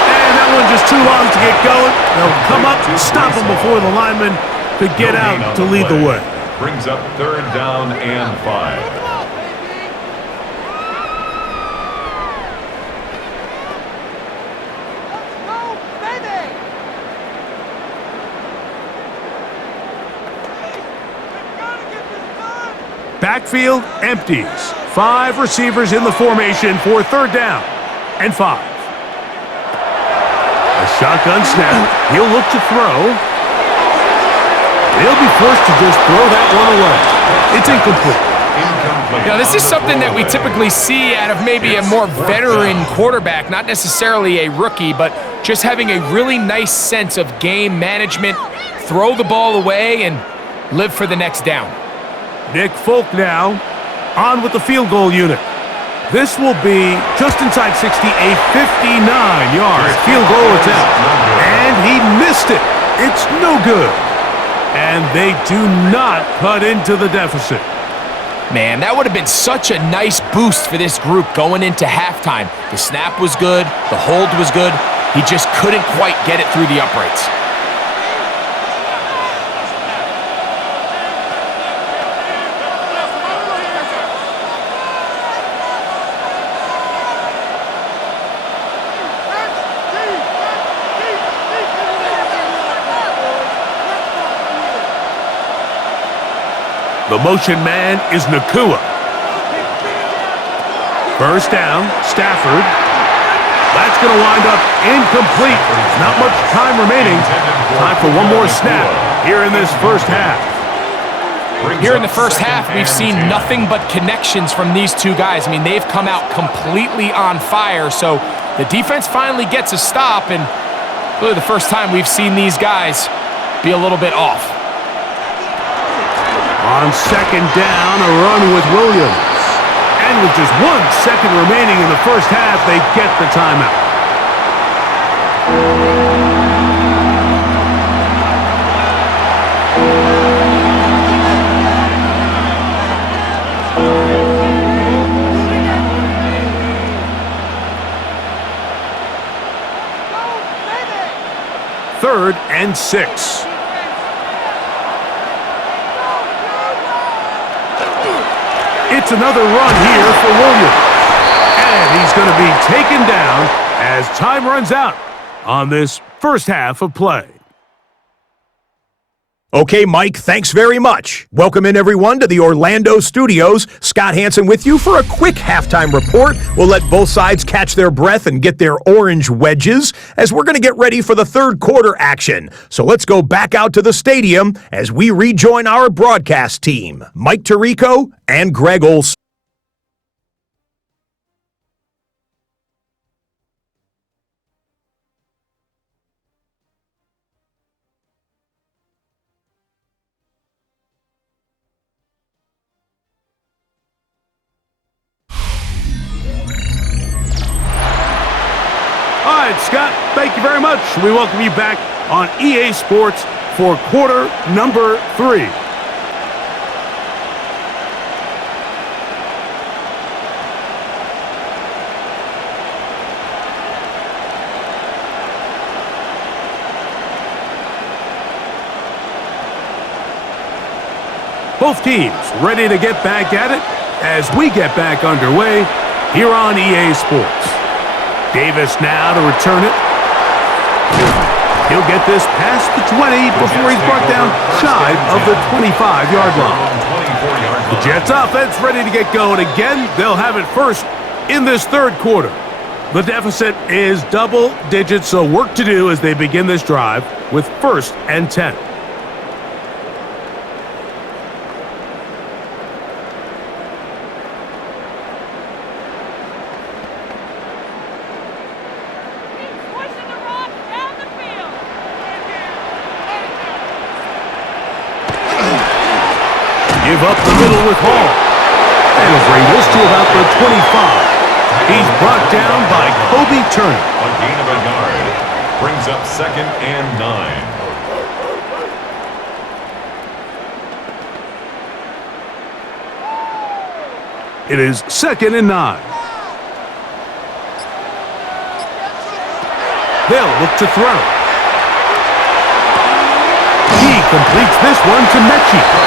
And that one just too long to get going. They'll come up, stop him before the lineman could get out to lead the way. Brings up 3rd down and 5. Backfield empties. 5 receivers in the formation for 3rd down and 5. A shotgun snap. He'll look to throw. He'll be forced to just throw that one away. It's incomplete. Now, this is something that we typically see out of maybe a more veteran quarterback, not necessarily a rookie, but just having a really nice sense of game management, throw the ball away, and live for the next down. Nick Folk now on with the field goal unit. This will be just inside 60, a 59-yard field goal attempt. And he missed it. It's no good. And they do not cut into the deficit. Man, that would have been such a nice boost for this group going into halftime. The snap was good. The hold was good. He just couldn't quite get it through the uprights. The motion man is Nakua. 1st down, Stafford. That's going to wind up incomplete. Not much time remaining. Time for one more snap here in this first half. Here in the first half, we've seen nothing but connections from these two guys. I mean, they've come out completely on fire, so the defense finally gets a stop, and really the first time we've seen these guys be a little bit off. On 2nd down, a run with Williams. And with just 1 second remaining in the first half, they get the timeout. and 6. It's another run here for Williams. And he's going to be taken down as time runs out on this first half of play. Okay, Mike, thanks very much. Welcome in, everyone, to the Orlando studios. Scott Hansen with you for a quick halftime report. We'll let both sides catch their breath and get their orange wedges as we're going to get ready for the third quarter action. So let's go back out to the stadium as we rejoin our broadcast team, Mike Tirico and Greg Olson. All right, Scott, thank you very much. We welcome you back on EA Sports for quarter number 3. Both teams ready to get back at it as we get back underway here on EA Sports. Davis now to return it. He'll get this past the 20 before he's brought down shy of the 25-yard line. The Jets offense ready to get going again. They'll have it first in this third quarter. The deficit is double digits, so work to do as they begin this drive with 1st and 10. Give up the middle with Hall. That'll bring this to about the 25. He's brought down by Kobe Turner. A gain of a yard brings up 2nd and 9. It is 2nd and 9. They'll look to throw. He completes this one to Mechie.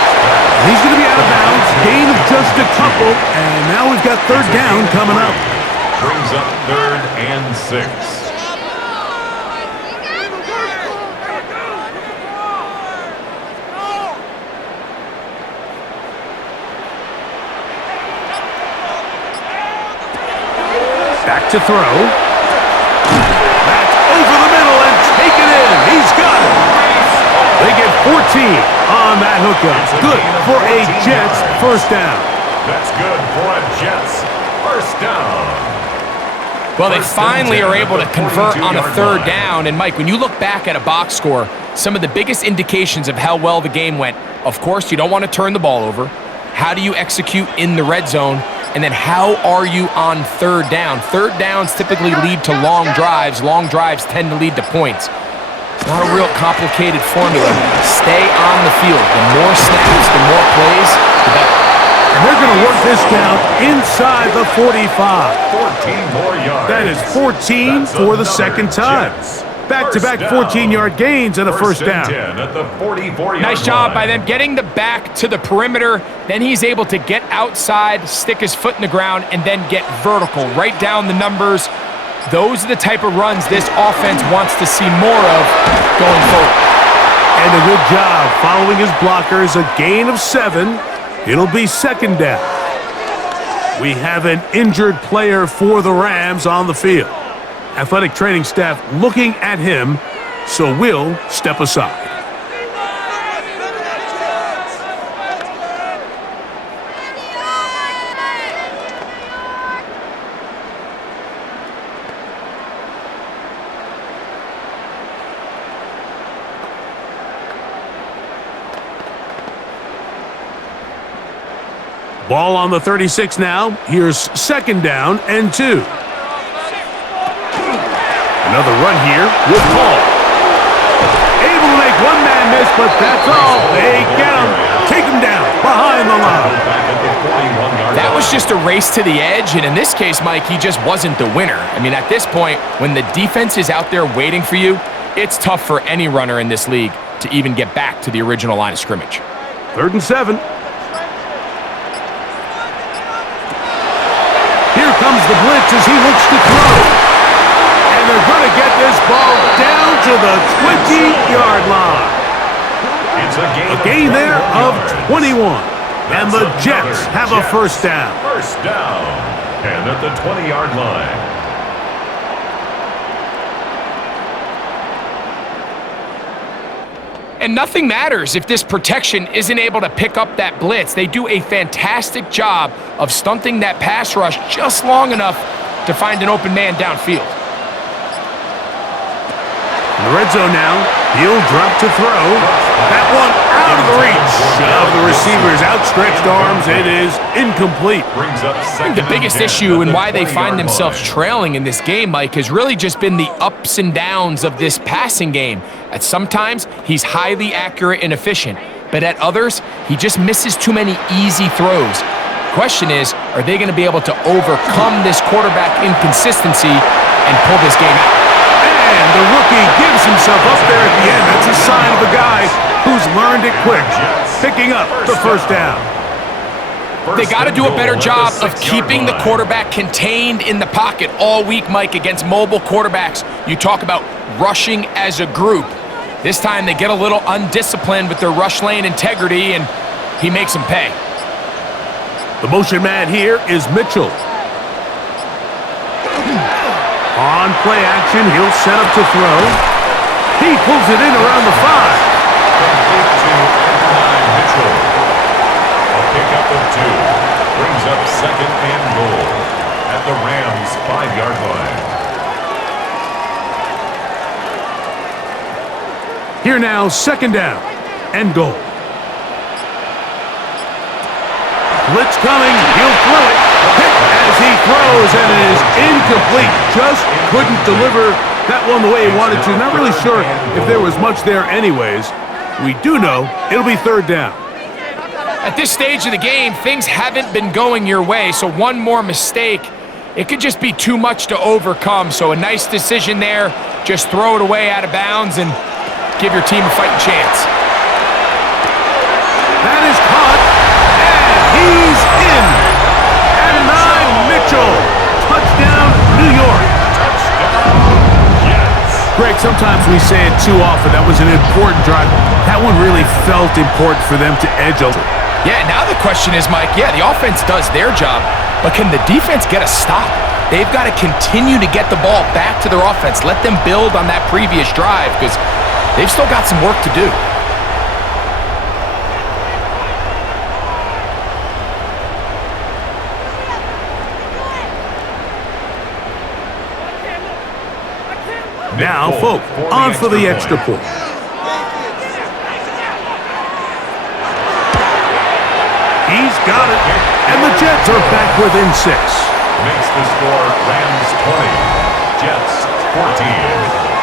He's going to be out of bounds, gain of just a couple, and now we've got 3rd down coming up. Brings up 3rd and 6. Back to throw. That's over the middle and taken in. He's got it. They get 14 on that hookup. Good for a Jets 1st down. That's good for a Jets 1st down. Well, they finally are able to convert on a 3rd down. And, Mike, when you look back at a box score, some of the biggest indications of how well the game went, of course, you don't want to turn the ball over. How do you execute in the red zone? And then how are you on 3rd down? 3rd downs typically lead to long drives. Long drives tend to lead to points. It's not a real complicated formula. Stay on the field. The more snaps, the more plays, the better. And they're going to work this down inside the 45. 14 more yards. That is 14 for the 2nd time. Back-to-back 14-yard gains and a 1st down. 10 at the 44-yard Nice job line. by them getting the back to the perimeter. Then he's able to get outside, stick his foot in the ground, and then get vertical. Write down the numbers. Those are the type of runs this offense wants to see more of going forward. And a good job following his blockers. A gain of 7. It'll be 2nd down. We have an injured player for the Rams on the field. Athletic training staff looking at him, so we'll step aside. Ball on the 36 now. Here's 2nd down and 2. Another run here with Hall. Able to make one man miss, but that's all. They get him. Take him down behind the line. That was just a race to the edge, and in this case, Mike, he just wasn't the winner. I mean, at this point, when the defense is out there waiting for you, It's tough for any runner in this league to even get back to the original line of scrimmage. 3rd and 7. Here comes the blitz as he looks to throw. And they're going to get this ball down to the 20-yard line. It's A gain there of 21. And the Jets have a first down. First down. And at the 20-yard line. And nothing matters if this protection isn't able to pick up that blitz. They do a fantastic job of stunting that pass rush just long enough to find an open man downfield. In the red zone now, he'll drop to throw. That one out of the reach of the receiver's outstretched arms. It is incomplete. I think the biggest issue and why they find themselves trailing in this game, Mike, has really just been the ups and downs of this passing game. At sometimes, he's highly accurate and efficient, but at others, he just misses too many easy throws. Question is, are they going to be able to overcome this quarterback inconsistency and pull this game out? And the rookie gives himself up there at the end. That's a sign of a guy who's learned it quick, picking up the first down. They got to do a better job of keeping the quarterback contained in the pocket all week, Mike, against mobile quarterbacks. You talk about rushing as a group. This time they get a little undisciplined with their rush lane integrity, and he makes them pay. The motion man here is Mitchell. On play action, he'll set up to throw. He pulls it in around the 5. Complete to Mitchell. A pickup of 2. Brings up 2nd and goal at the Rams' 5-yard line. Here now, 2nd down and goal. Blitz coming, he'll throw it. Hit as he throws, and it is incomplete. Just couldn't deliver that one the way he wanted to. Not really sure if there was much there anyways. We do know it'll be 3rd down. At this stage of the game, things haven't been going your way, so one more mistake, it could just be too much to overcome. So a nice decision there. Just throw it away out of bounds and give your team a fighting chance. That is caught, and he's in. And 9, Mitchell. Touchdown, New York. Greg, sometimes we say it too often. That was an important drive. That one really felt important for them to edge over. Yeah, now the question is, Mike, the offense does their job, but can the defense get a stop? They've got to continue to get the ball back to their offense. Let them build on that previous drive, because they've still got some work to do. Now, Folk on for the extra point. He's got it, and the Jets are back within 6. Makes the score Rams 20, Jets 14.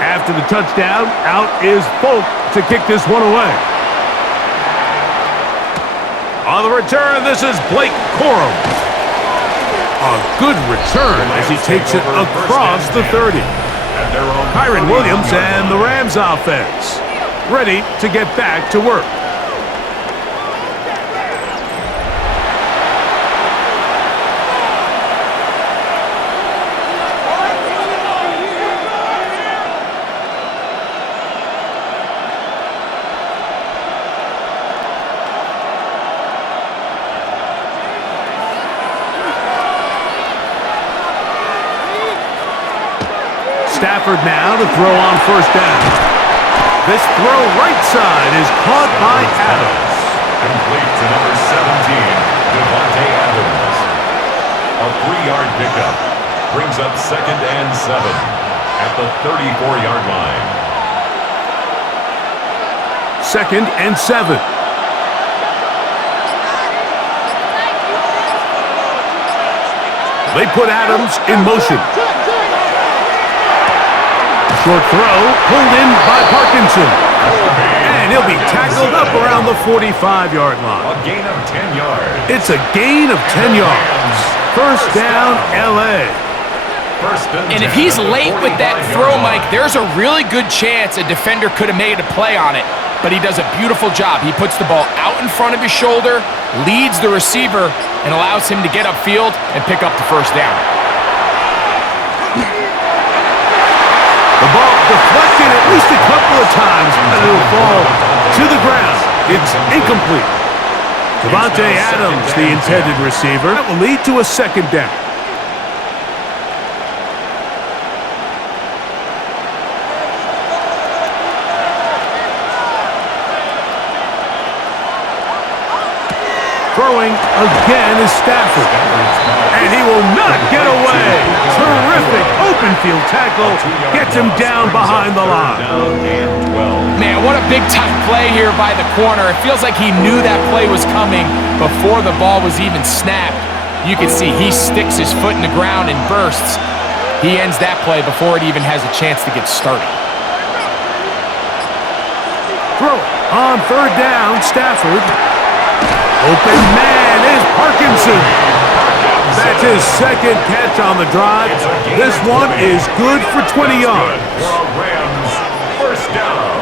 After the touchdown, out is Folk to kick this one away. On the return, this is Blake Corum. A good return as he takes it across the 30. Kyron Williams and the Rams offense ready to get back to work. Stafford now to throw on first down. This throw right side is caught by Adams. Complete to number 17, Devontae Adams. A 3-yard pickup brings up 2nd and 7 at the 34-yard line. 2nd and 7. They put Adams in motion. Short throw, pulled in by Parkinson. And he'll be tackled up around the 45-yard line. A gain of 10 yards. It's a gain of 10 yards. First down, L.A. And if he's late with that throw, Mike, there's a really good chance a defender could have made a play on it. But he does a beautiful job. He puts the ball out in front of his shoulder, leads the receiver, and allows him to get upfield and pick up the first down. The ball deflected at least a couple of times, and it'll fall to the ground. It's incomplete. Devontae Adams, the intended receiver. That will lead to a second down. Throwing again is Stafford. And he will not get away. Terrific open field tackle. Gets him down behind the line. Man, what a big-time play here by the corner. It feels like he knew that play was coming before the ball was even snapped. You can see he sticks his foot in the ground and bursts. He ends that play before it even has a chance to get started. Throw on third down, Stafford. Open man is Parkinson. That's his second catch on the drive. This one is good for 20 yards. Rams, first down.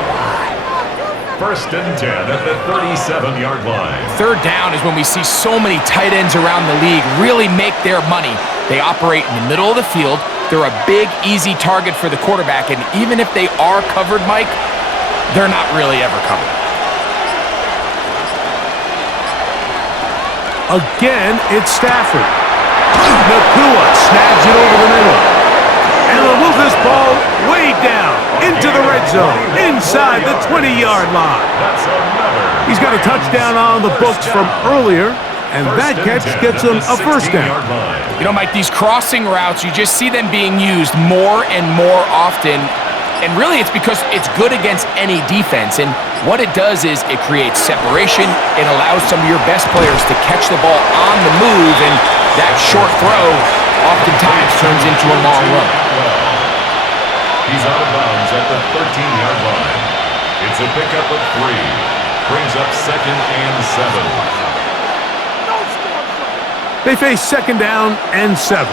First and 10 at the 37-yard line. Third down is when we see so many tight ends around the league really make their money. They operate in the middle of the field. They're a big, easy target for the quarterback. And even if they are covered, Mike, they're not really ever covered. Again, it's Stafford. Nakua snags it over the middle. And they'll move this ball way down into the red zone, inside the 20-yard line. He's got a touchdown on the books from earlier, and that catch gets him a first down. You know, Mike, these crossing routes, you just see them being used more and more often. And really, it's because it's good against any defense. And what it does is it creates separation. It allows some of your best players to catch the ball on the move. And that short throw oftentimes turns into a long run. He's out of bounds at the 13-yard line. It's a pickup of 3. Brings up second and 7. They face second down and 7.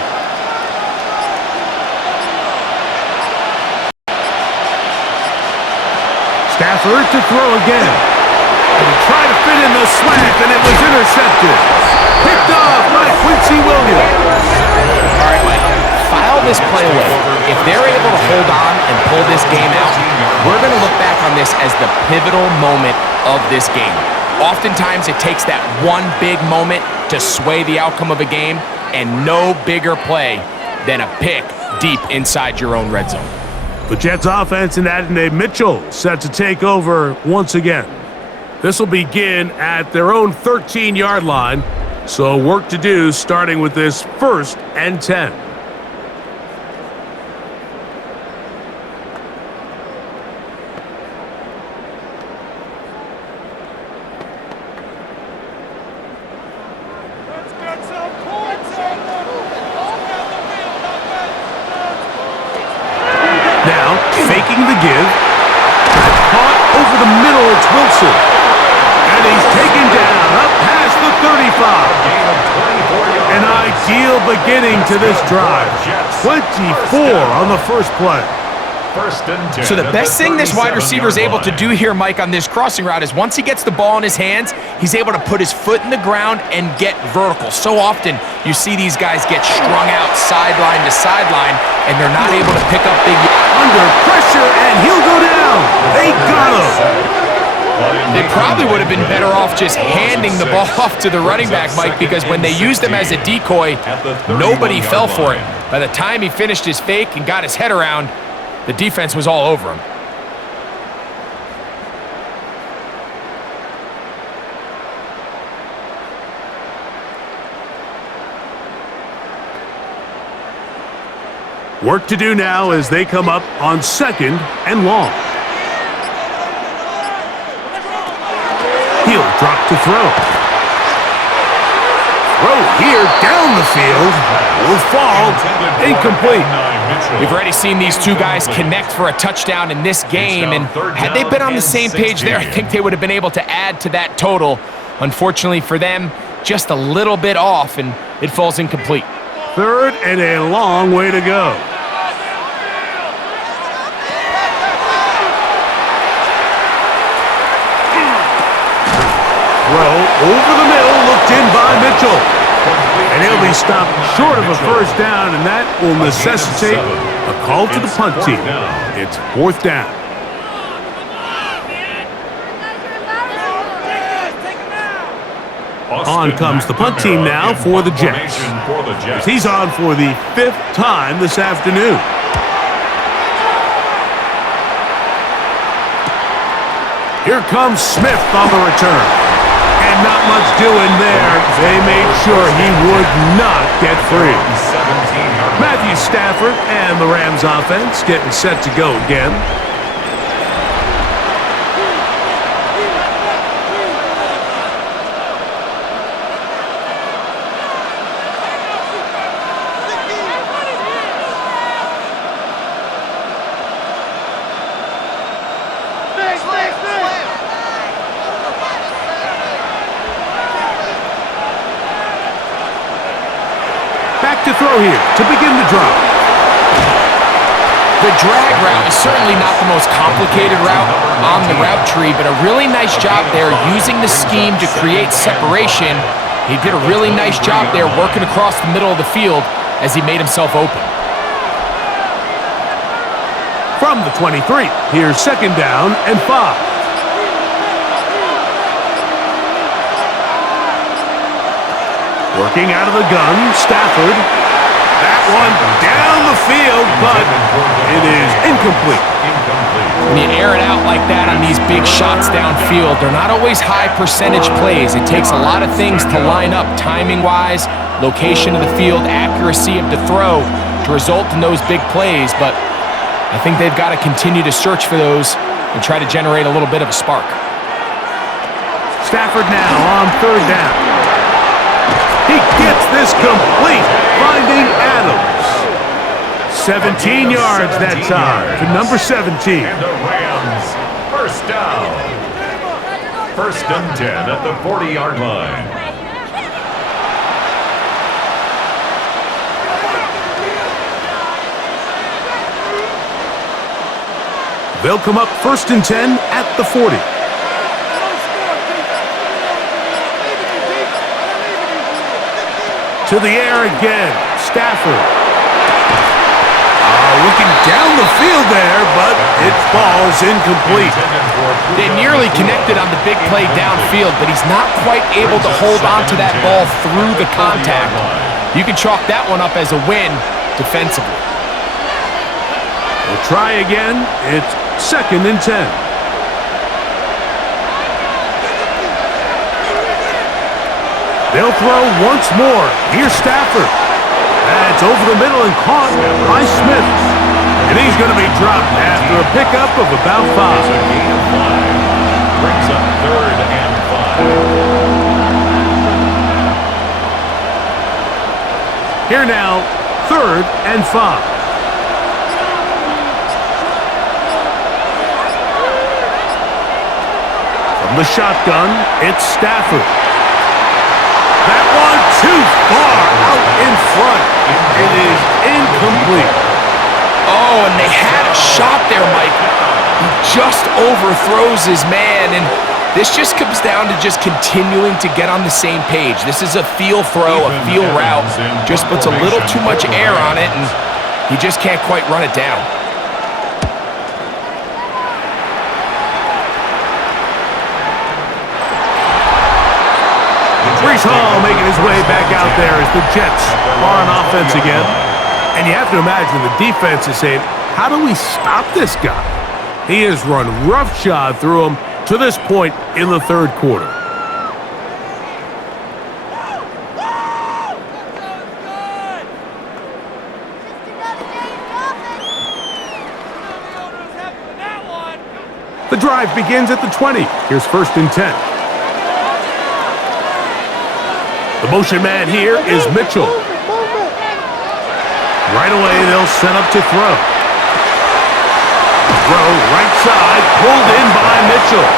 Stafford to throw again. And he tried to fit in the slant, and it was intercepted. Picked off by Quincy Williams. All right, Mike, file this play away. If they're able to hold on and pull this game out, we're going to look back on this as the pivotal moment of this game. Oftentimes, it takes that one big moment to sway the outcome of a game, and no bigger play than a pick deep inside your own red zone. The Jets offense and Adonai Mitchell set to take over once again. This will begin at their own 13-yard line, so work to do starting with this first and 10. Now, faking the give. Caught over the middle, it's Wilson. And he's taken down up past the 35. An ideal beginning to this drive. 24 on the first play. First and 10. So the best thing this wide receiver is able to do here, Mike, on this crossing route is once he gets the ball in his hands, he's able to put his foot in the ground and get vertical. So often you see these guys get strung out sideline to sideline, and they're not able to pick up big. Under pressure, and he'll go down. They got him. They probably would have been better off just handing the ball off to the running back, Mike, because when they used him as a decoy, nobody fell for it. By the time he finished his fake and got his head around, the defense was all over him. Work to do now as they come up on second and long. Drop to throw. Throw here down the field. Will fall. Incomplete. We've already seen these two guys connect for a touchdown in this game, and had they been on the same page there, I think they would have been able to add to that total. Unfortunately for them, just a little bit off, and it falls incomplete. Third and a long way to go. Throw over the middle, looked in by Mitchell. And he'll be stopped short of a first down, and that will necessitate a call to the punt team. It's fourth down. On comes the punt team now for the Jets. He's on for the fifth time this afternoon. Here comes Smith on the return. And not much doing there. They made sure he would not get free. Matthew Stafford and the Rams offense getting set to go again. Back to throw here to begin the drive. The drag route is certainly not the most complicated route on the route tree, but a really nice job there using the scheme to create separation. He did a really nice job there working across the middle of the field as he made himself open. From the 23, here's second down and 5. Working out of the gun, Stafford. That one down the field, but it is incomplete. When you air it out like that on these big shots downfield, they're not always high percentage plays. It takes a lot of things to line up timing-wise, location of the field, accuracy of the throw to result in those big plays, but I think they've got to continue to search for those and try to generate a little bit of a spark. Stafford now on third down. He gets this complete, finding Adams. 17 yards that time to number 17. And the Rams, first down. First and 10 at the 40-yard line. They'll come up first and 10 at the 40. To the air again, Stafford. Looking down the field there, but it falls incomplete. They nearly connected on the big play downfield, but he's not quite able to hold on to that ball through the contact. You can chalk that one up as a win defensively. We'll try again. It's second and 10. They'll throw once more. Here's Stafford. That's over the middle and caught by Smith. And he's going to be dropped after a pickup of about 5. A gain of 5. Brings up third and 5. Here now, third and 5. From the shotgun, it's Stafford. That one too far out in front. It is incomplete. Oh, and they had a shot there, Mike. He just overthrows his man, and this just comes down to just continuing to get on the same page. This is a feel throw, a feel route. Just puts a little too much air on it, and he just can't quite run it down. Brees Hall making his way back out there as the Jets are on offense again. And you have to imagine the defense is saying, how do we stop this guy? He has run roughshod through him to this point in the third quarter. The drive begins at the 20. Here's first and 10. The motion man here is Mitchell. Right away, they'll set up to throw. Throw right side, pulled in by Mitchell.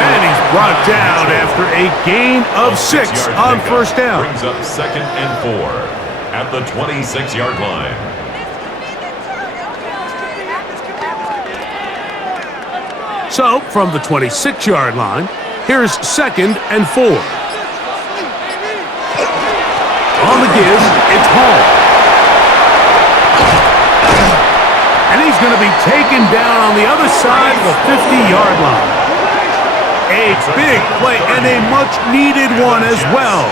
And he's brought down after a gain of 6 on first down. Brings up 2nd and 4 at the 26-yard line. So, from the 26-yard line, here's 2nd and 4. On the give, it's Hall. And he's going to be taken down on the other side of the 50-yard line. A big play and a much-needed one as well.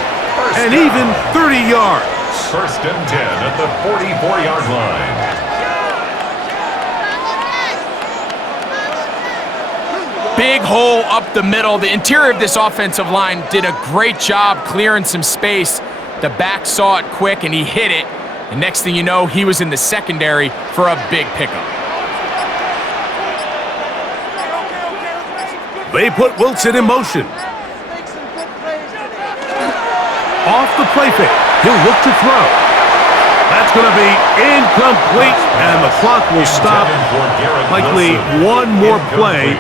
And even 30 yards. 1st and 10 at the 44-yard line. Big hole up the middle. The interior of this offensive line did a great job clearing some space. The back saw it quick, and he hit it. And next thing you know, he was in the secondary for a big pickup. They put Wilson in motion. Off the play fake. He'll look to throw. That's going to be incomplete, and the clock will stop. Likely one more play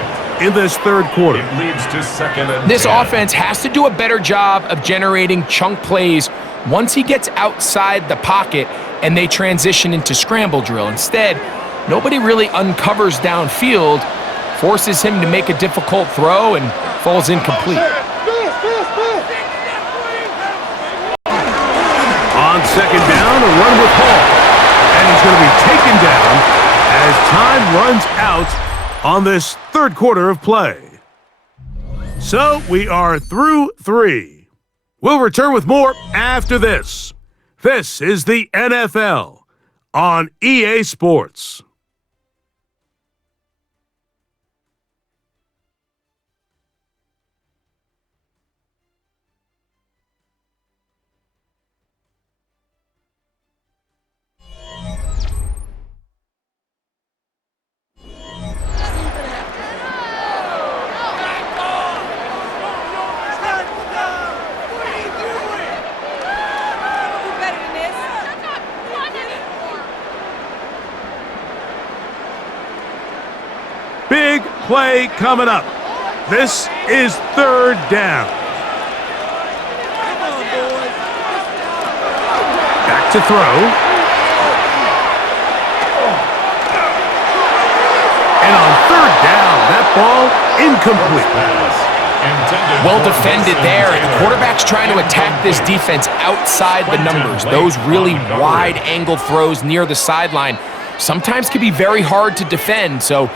in this third quarter. It leads to 2nd and This 10. offense has to do a better job of generating chunk plays once he gets outside the pocket and they transition into scramble drill. Instead, nobody really uncovers downfield, forces him to make a difficult throw, and falls incomplete. On 2nd down, a run with Hall. And he's going to be taken down as time runs out on this third quarter of play. So we are through 3. We'll return with more after this. This is the NFL on EA Sports. Big play coming up. This is 3rd down. Back to throw. And on 3rd down, that ball incomplete. Well defended there. The quarterback's trying to attack this defense outside the numbers. Those really wide-angle throws near the sideline sometimes can be very hard to defend, so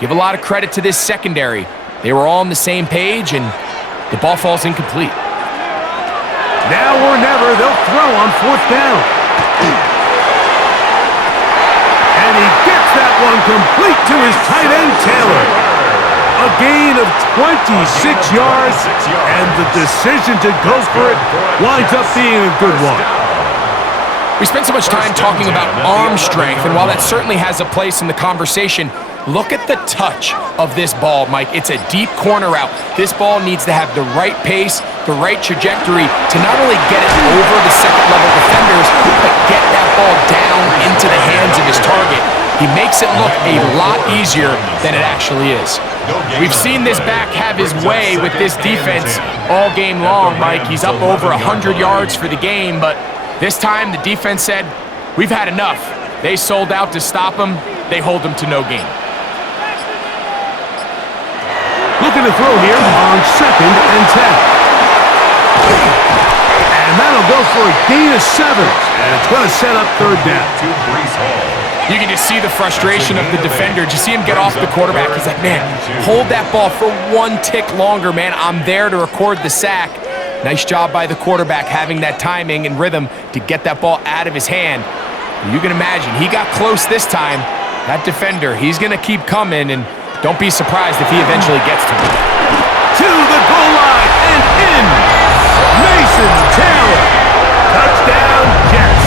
give a lot of credit to this secondary. They were all on the same page, and the ball falls incomplete. Now or never, they'll throw on 4th down. And he gets that one complete to his tight end, Taylor. A gain of 26 yards, and the decision to go for it winds up being a good one. We spent so much time talking about arm strength, and while that certainly has a place in the conversation, look at the touch of this ball, Mike. It's a deep corner route. This ball needs to have the right pace, the right trajectory to not only get it over the second-level defenders, but get that ball down into the hands of his target. He makes it look a lot easier than it actually is. We've seen this back have his way with this defense all game long, Mike. He's up over 100 yards for the game, but this time the defense said, we've had enough. They sold out to stop him. They hold him to no gain. Looking to throw here on 2nd and 10. And that'll go for a gain of 7. And it's going to set up 3rd down. To Breece Hall. You can just see the frustration of the defender. Just see him get off the quarterback. He's like, man, hold that ball for one tick longer, man. I'm there to record the sack. Nice job by the quarterback having that timing and rhythm to get that ball out of his hand. You can imagine, he got close this time. That defender, he's going to keep coming, and don't be surprised if he eventually gets to him. To the goal line and in. Mason Taylor. Touchdown, Jets.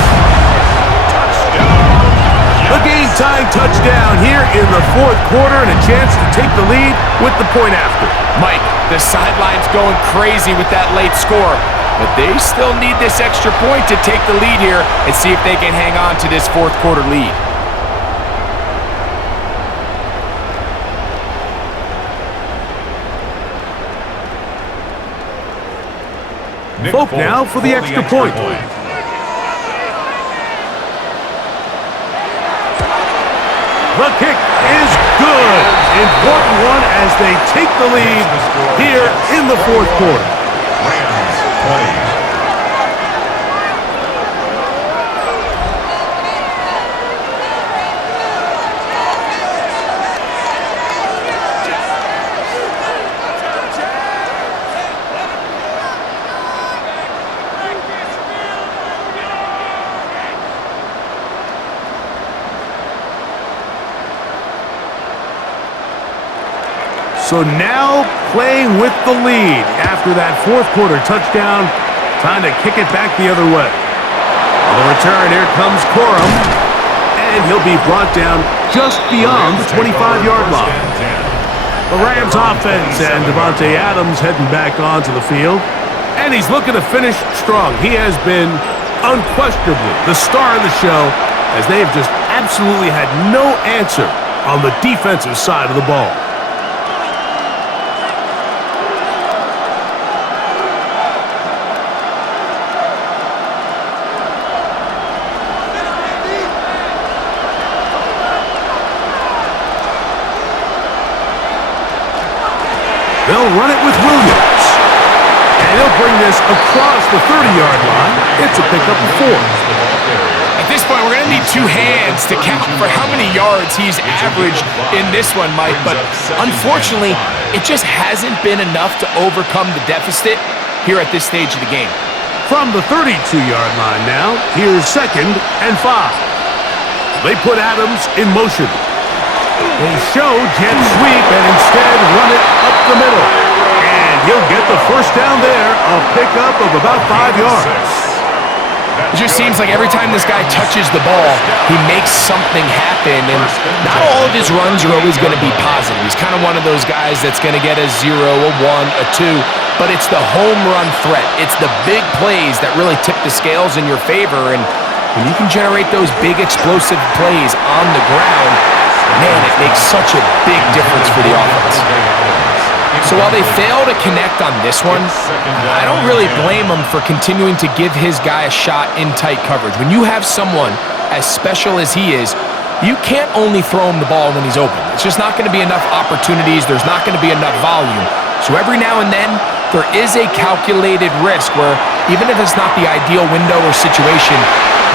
A game-tying touchdown here in the 4th quarter and a chance to take the lead with the point after. Mike, the sideline's going crazy with that late score. but they still need this extra point to take the lead here and see if they can hang on to this fourth quarter lead. Folk now for the extra point. The kick is good. Important one as they take the lead here in the fourth quarter. Rams 20. So now playing with the lead after that fourth quarter touchdown. Time to kick it back the other way. On the return, here comes Corum. And he'll be brought down just beyond the 25-yard line. The Rams offense and Devontae Adams heading back onto the field. And he's looking to finish strong. He has been unquestionably the star of the show as they have just absolutely had no answer on the defensive side of the ball. They'll run it with Williams. And he'll bring this across the 30-yard line. It's a pickup of 4. At this point, we're going to need two hands to count for how many yards he's averaged in this one, Mike. But unfortunately, it just hasn't been enough to overcome the deficit here at this stage of the game. From the 32-yard line now, here's 2nd and 5. They put Adams in motion. They show jet sweep and instead run it up the middle. And he'll get the first down there, a pickup of about 5 yards. It just seems like every time this guy touches the ball, he makes something happen. And not all of his runs are always going to be positive. He's kind of one of those guys that's going to get a 0, a 1, a 2. But it's the home run threat. It's the big plays that really tip the scales in your favor. And when you can generate those big explosive plays on the ground, man, it makes such a big difference for the offense. So while they fail to connect on this one, I don't really blame him for continuing to give his guy a shot in tight coverage. When you have someone as special as he is, you can't only throw him the ball when he's open. It's just not going to be enough opportunities. There's not going to be enough volume. So every now and then, there is a calculated risk where even if it's not the ideal window or situation,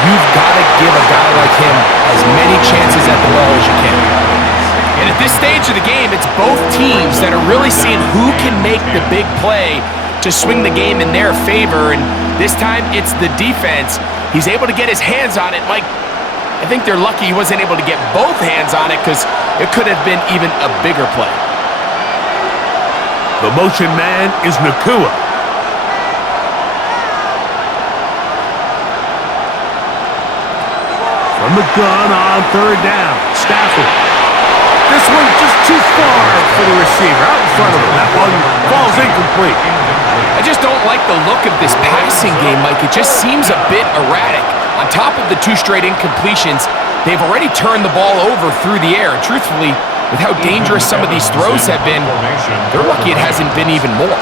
you've got to give a guy like him as many chances at the ball as you can. And at this stage of the game, it's both teams that are really seeing who can make the big play to swing the game in their favor. And this time, it's the defense. He's able to get his hands on it. Mike, I think they're lucky he wasn't able to get both hands on it because it could have been even a bigger play. The motion man is Nakua. From the gun on 3rd down, Stafford. This one just too far for the receiver, out in front of him. That one falls incomplete. I just don't like the look of this passing game, Mike. It just seems a bit erratic. On top of the 2 straight incompletions, they've already turned the ball over through the air. And truthfully, with how dangerous some of these throws have been, they're lucky it hasn't been even more.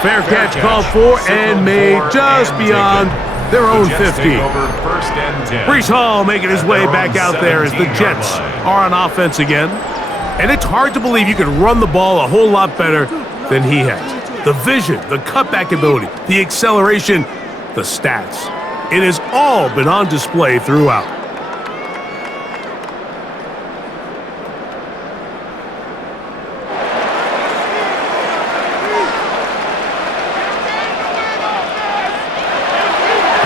Fair catch called for and made just beyond their own 50. Breece Hall making his way back out there as the Jets are on offense again. And it's hard to believe you can run the ball a whole lot better than he has. The vision, the cutback ability, the acceleration, the stats. It has all been on display throughout.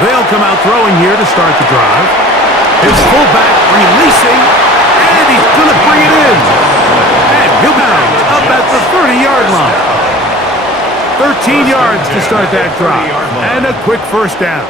They'll come out throwing here to start the drive. His fullback releasing, and he's going to bring it in. And he'll bounce up at the 30-yard line. 13 yards to start that drive, and a quick first down.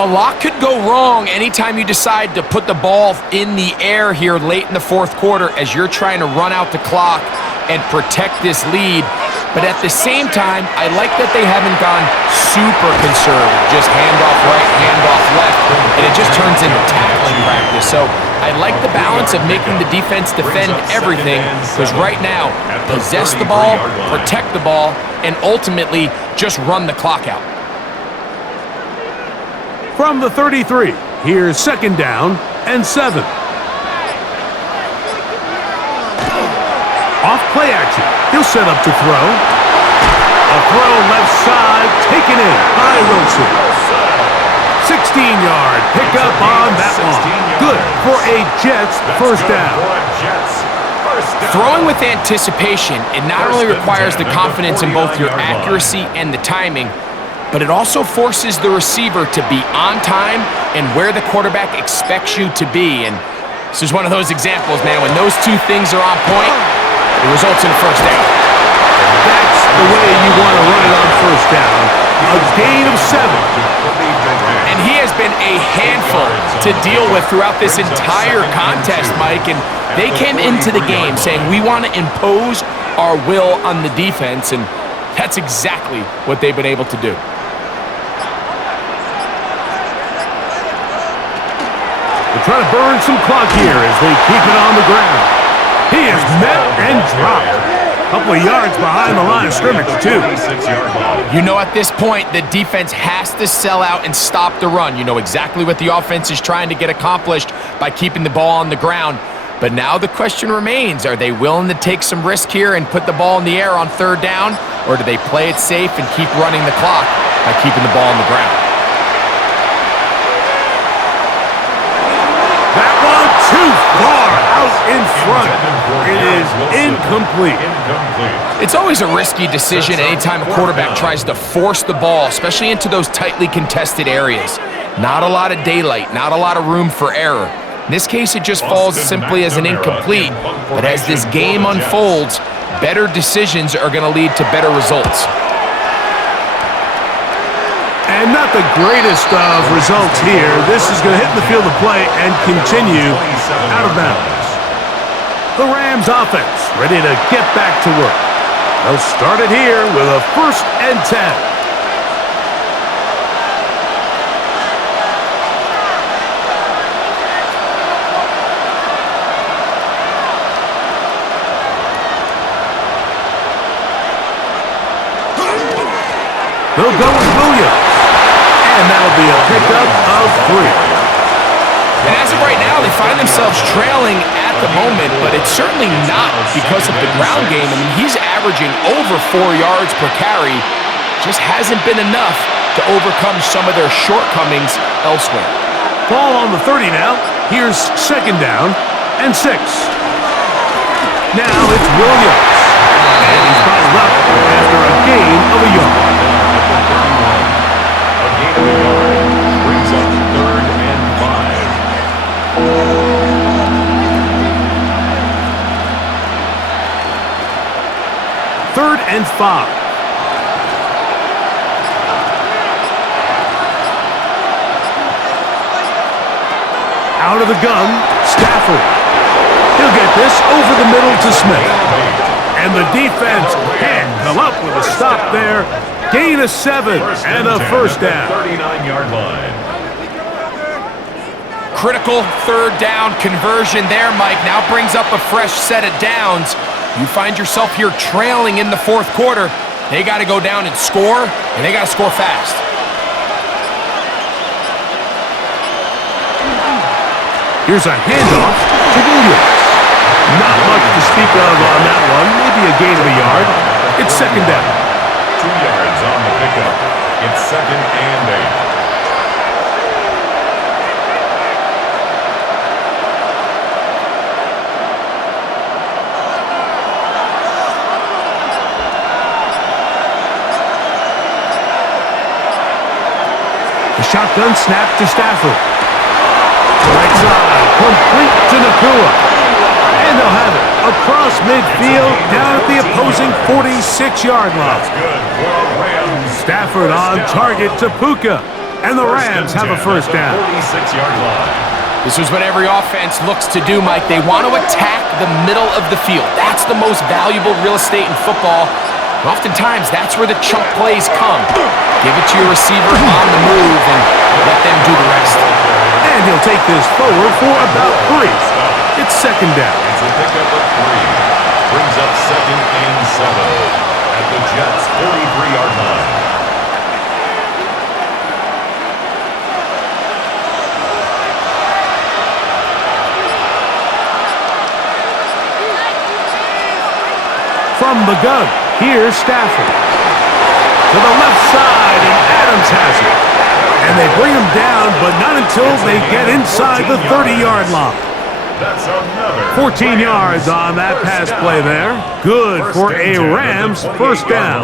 A lot could go wrong anytime you decide to put the ball in the air here late in the fourth quarter as you're trying to run out the clock and protect this lead. But at the same time, I like that they haven't gone super conservative, just handoff right, handoff left, and it just turns into tackling practice. So I like the balance of making the defense defend everything, because right now, possess the ball, protect the ball, and ultimately just run the clock out. From the 33, here's second down and 7. Off play action. He'll set up to throw. A throw left side, taken in by Wilson. 16-yard pickup on that one. Good for a Jets first down. Throwing with anticipation, it not only requires the confidence in both your accuracy and the timing, but it also forces the receiver to be on time and where the quarterback expects you to be. And this is one of those examples, man. When those two things are on point, it results in a first down. That's the way you want to run it on first down. A gain of 7. And he has been a handful to deal with throughout this entire contest, Mike. And they came into the game saying, we want to impose our will on the defense. And that's exactly what they've been able to do. They're trying to burn some clock here as they keep it on the ground. He is met and dropped. A couple of yards behind the line of scrimmage, too. You know, at this point, the defense has to sell out and stop the run. You know exactly what the offense is trying to get accomplished by keeping the ball on the ground. But now the question remains, are they willing to take some risk here and put the ball in the air on third down? Or do they play it safe and keep running the clock by keeping the ball on the ground? That one too far out in front. It is incomplete. It's always a risky decision anytime a quarterback tries to force the ball, especially into those tightly contested areas. Not a lot of daylight, not a lot of room for error. In this case, it just falls simply as an incomplete. But as this game unfolds, better decisions are going to lead to better results. And not the greatest of results here. This is going to hit the field of play and continue out of bounds. The Rams offense ready to get back to work. They'll start it here with a 1st and 10. They'll go with Williams. And that'll be a pickup of 3. And as of right now, they find themselves trailing at the moment, but it's certainly not because of the ground game. I mean, he's averaging over 4 yards per carry. Just hasn't been enough to overcome some of their shortcomings elsewhere. Ball on the 30 now. Here's second down and 6. Now it's Williams. And he's fouled up after a gain of a yard. A gain of a yard brings up 3rd and 5. 3rd and 5. Out of the gun, Stafford. He'll get this over the middle to Smith. And the defense can't come up with a stop there. Gain of 7 and a first down. 39-yard line. Critical 3rd down conversion there, Mike. Now brings up a fresh set of downs. You find yourself here trailing in the 4th quarter. They got to go down and score, and they got to score fast. Here's a handoff to Williams. Not much to speak of on that one. Maybe a gain of a yard. It's second down. 2 yards on the pickup. It's 2nd and 8. The shotgun snap to Stafford. Right side, complete to Nakua. And they'll have it across midfield down at the opposing 46-yard line. That's good for a Rams. Stafford on target to Puka. and the Rams have a first down. 46-yard line. This is what every offense looks to do, Mike. They want to attack the middle of the field. That's the most valuable real estate in football. And oftentimes, that's where the chunk plays come. Give it to your receiver on the move and let them do the rest. And he'll take this forward for about 3. It's second down. It's a pickup of 3. Brings up second and 7 at the Jets' 43-yard line. From the gun, here's Stafford. To the left side, and Adams has it. And they bring him down, but not until they get inside the 30-yard line. That's another 14 yards on that pass play there. Good for a Rams first down.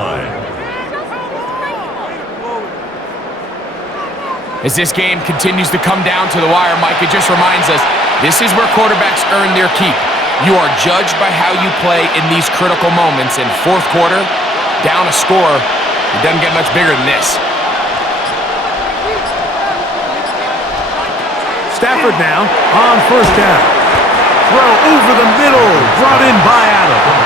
As this game continues to come down to the wire, Mike, it just reminds us, this is where quarterbacks earn their keep. You are judged by how you play in these critical moments. In fourth quarter, down a score, it doesn't get much bigger than this. Stafford now on first down. Throw over the middle, brought in by Adams.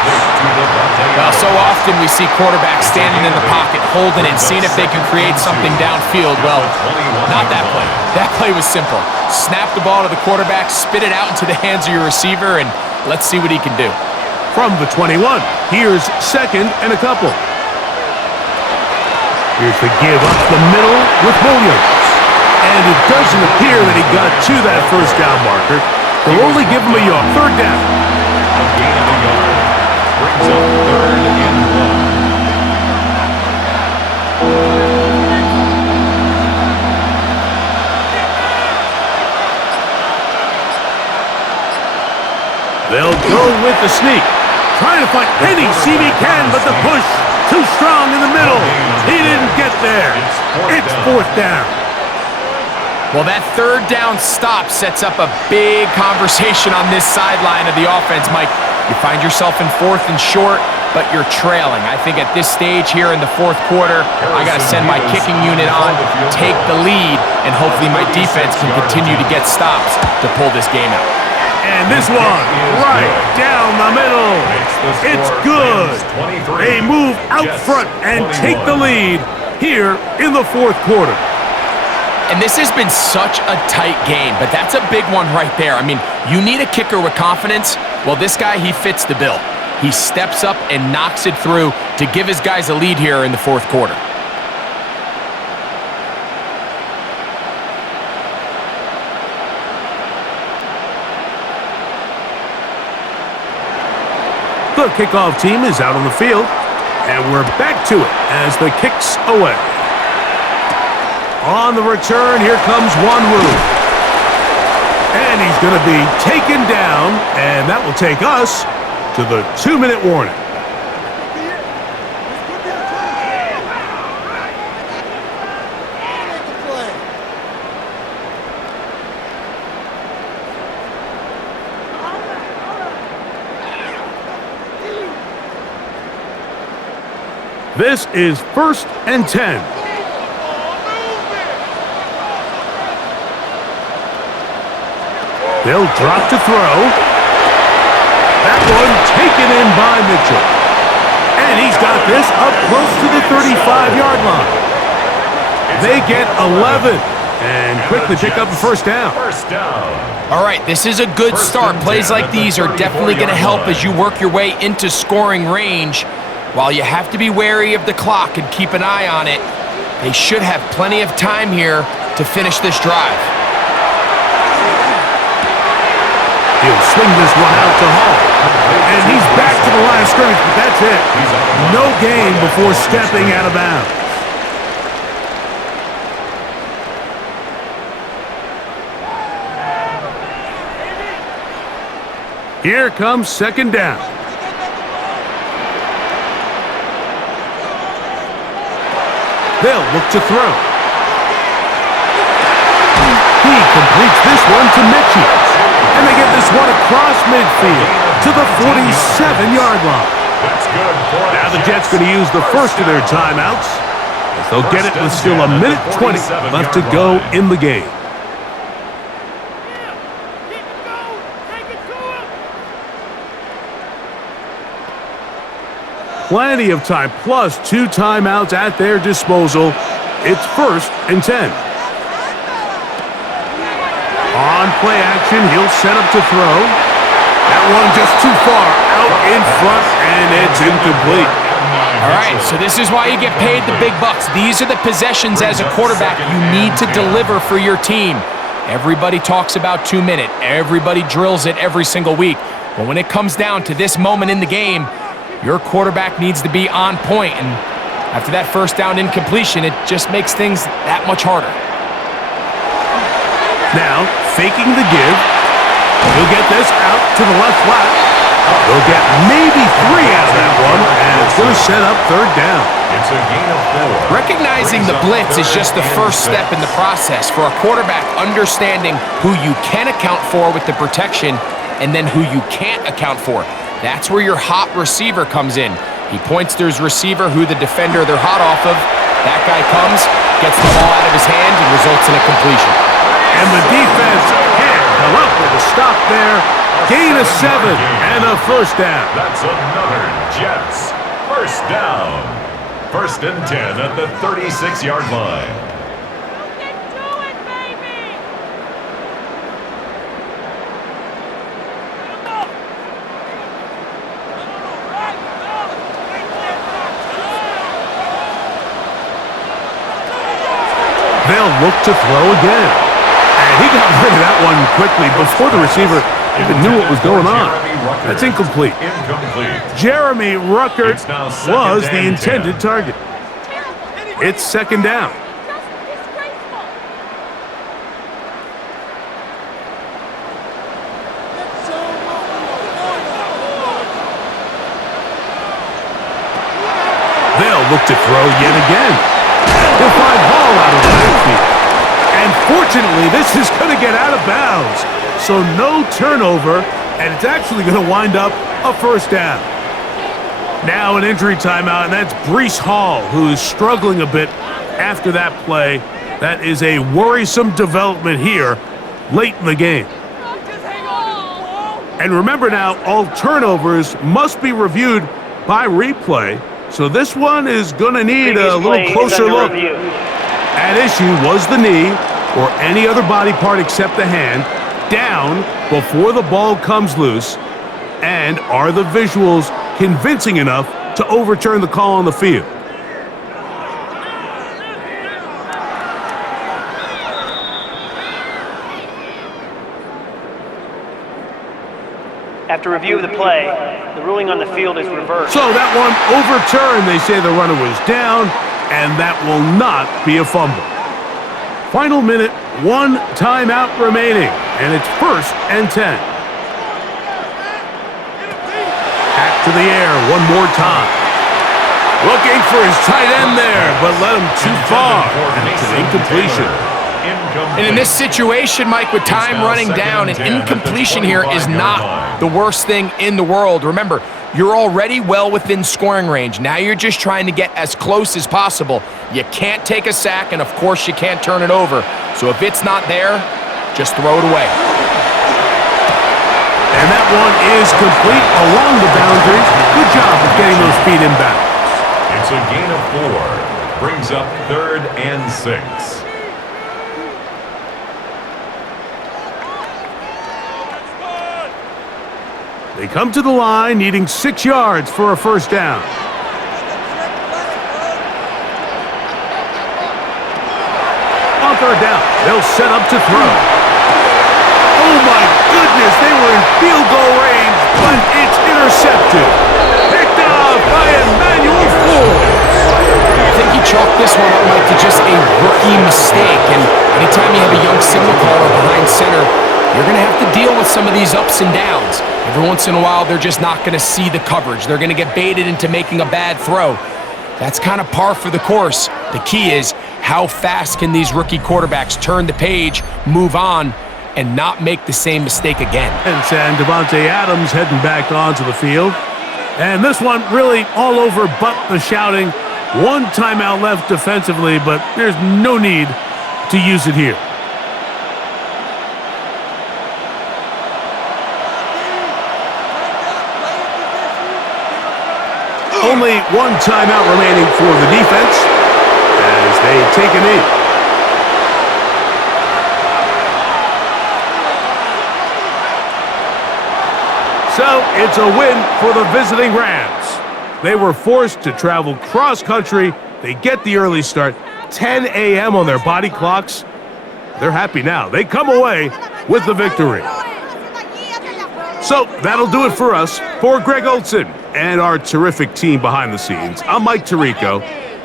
Well, so often we see quarterbacks standing in the pocket, holding it, seeing if they can create something downfield. Well, not that play. That play was simple. Snap the ball to the quarterback, spit it out into the hands of your receiver, and let's see what he can do. From the 21, here's second and a couple. Here's the give up the middle with Williams. And it doesn't appear that he got to that first down marker. They'll only give him a yard. Third down. A gain of a yard. Brings up third and 1. They'll go with the sneak. Trying to find any seam he can, but the push too strong in the middle. He didn't get there. It's fourth down. Well, that third down stop sets up a big conversation on this sideline of the offense, Mike. You find yourself in fourth and short, but you're trailing. I think at this stage here in the fourth quarter, I got to send my kicking unit on, take the lead, and hopefully my defense can continue to get stops to pull this game out. And this one, right down the middle. It's good. They move out front and take the lead here in the fourth quarter. And this has been such a tight game, but that's a big one right there. I mean, you need a kicker with confidence. Well, this guy, he fits the bill. He steps up and knocks it through to give his guys a lead here in the fourth quarter. The kickoff team is out on the field, and we're back to it as the kick's away. On the return, here comes Wanwu. And he's going to be taken down, and that will take us to the 2-minute warning. This is 1st and 10. They'll drop to throw. That one taken in by Mitchell. And he's got this up close to the 35-yard line. They get 11 and quickly pick up a first down. All right, this is a good start. Plays like these are definitely going to help as you work your way into scoring range. While you have to be wary of the clock and keep an eye on it, they should have plenty of time here to finish this drive. He'll swing this one out to Hall. And he's back to the line of scrimmage, but that's it. No gain before stepping out of bounds. Here comes second down. They'll look to throw. He completes this one to Mitchell. And they get this one across midfield to the 47-yard line. That's good. Now the Jets going to use the first of their timeouts. They'll get it with still a minute 20 left to go in the game. Plenty of time, plus 2 timeouts at their disposal. It's 1st and 10. On play action, he'll set up to throw. That one just too far out in front, and it's incomplete. All right, so this is why you get paid the big bucks. These are the possessions as a quarterback you need to deliver for your team. Everybody talks about 2-minute. Everybody drills it every single week. But when it comes down to this moment in the game, your quarterback needs to be on point. And after that first down incompletion, it just makes things that much harder. Now, faking the give. He'll get this out to the left flat. They'll get maybe 3 out of that one, and it's going to set up 3rd down. It's a gain of 4. Recognizing the blitz is just the first step in the process for a quarterback understanding who you can account for with the protection and then who you can't account for. That's where your hot receiver comes in. He points to his receiver who the defender they're hot off of. That guy comes, gets the ball out of his hand, and results in a completion. And the defense can't come up with a stop there. Gain of 7 and a 1st down. That's another Jets 1st down. 1st and 10 at the 36-yard line. They'll look to throw again. And he got rid of that one quickly before the receiver even knew what was going on. That's incomplete. Jeremy Ruckert was the intended target. It's 2nd down. They'll look to throw yet again. He'll find ball out of the backfield. And fortunately, this is going to get out of bounds. So no turnover, and it's actually going to wind up a 1st down. Now an injury timeout, and that's Breece Hall, who is struggling a bit after that play. That is a worrisome development here late in the game. And remember now, all turnovers must be reviewed by replay. So this one is going to need a little closer look. At issue was the knee, or any other body part except the hand, down before the ball comes loose. And are the visuals convincing enough to overturn the call on the field? After review of the play, the ruling on the field is reversed. So that one overturned. They say the runner was down, and that will not be a fumble. Final minute, 1 timeout remaining, and it's 1st and 10. Back to the air one more time. Looking for his tight end there, but led him too far. And it's an incompletion. And in this situation, Mike, with time running down, an incompletion here is not the worst thing in the world. Remember, you're already well within scoring range. Now you're just trying to get as close as possible. You can't take a sack, and of course you can't turn it over. So if it's not there, just throw it away. And that one is complete along the boundaries. Good job of getting those feet inbound. It's a gain of 4. Brings up 3rd and 6. They come to the line needing 6 yards for a 1st down. On 3rd down, they'll set up to throw. Oh my goodness, they were in field goal range, but it's intercepted. Picked off by Emmanuel Forbes. I think he chalked this one up, Mike, to just a rookie mistake. And anytime you have a young signal caller behind center, you're going to have to deal with some of these ups and downs. Every once in a while, they're just not going to see the coverage. They're going to get baited into making a bad throw. That's kind of par for the course. The key is how fast can these rookie quarterbacks turn the page, move on, and not make the same mistake again. And Devontae Adams heading back onto the field. And this one really all over but the shouting. One timeout left defensively, but there's no need to use it here. Only one timeout remaining for the defense as they take a knee. So it's a win for the visiting Rams. They were forced to travel cross-country. They get the early start, 10 a.m. on their body clocks. They're happy now. They come away with the victory. So that'll do it for us. For Greg Olson and our terrific team behind the scenes, I'm Mike Tirico.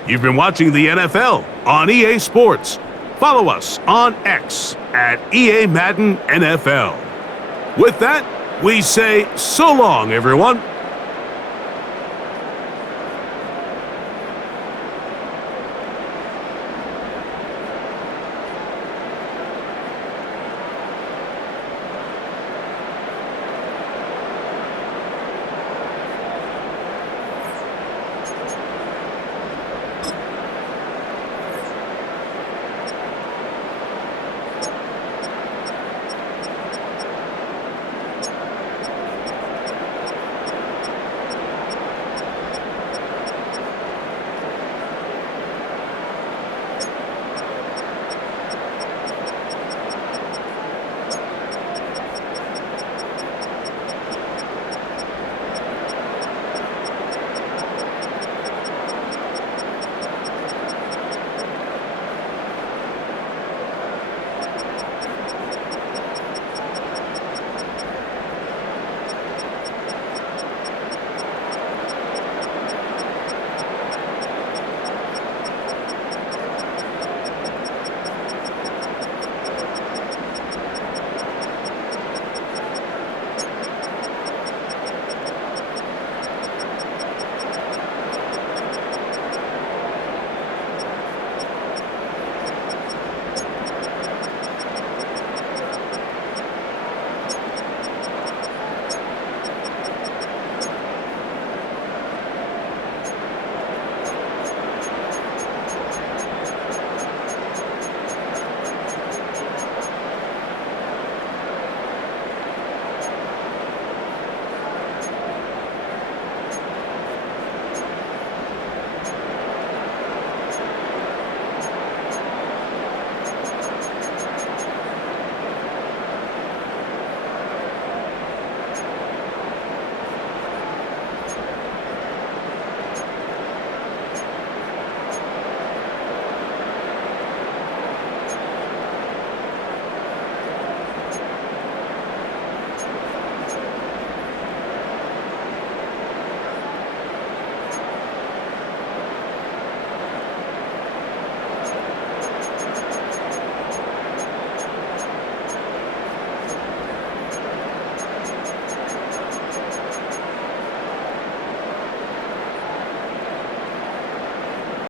You've been watching the NFL on EA Sports. Follow us on X at EA Madden NFL. With that, we say so long, everyone.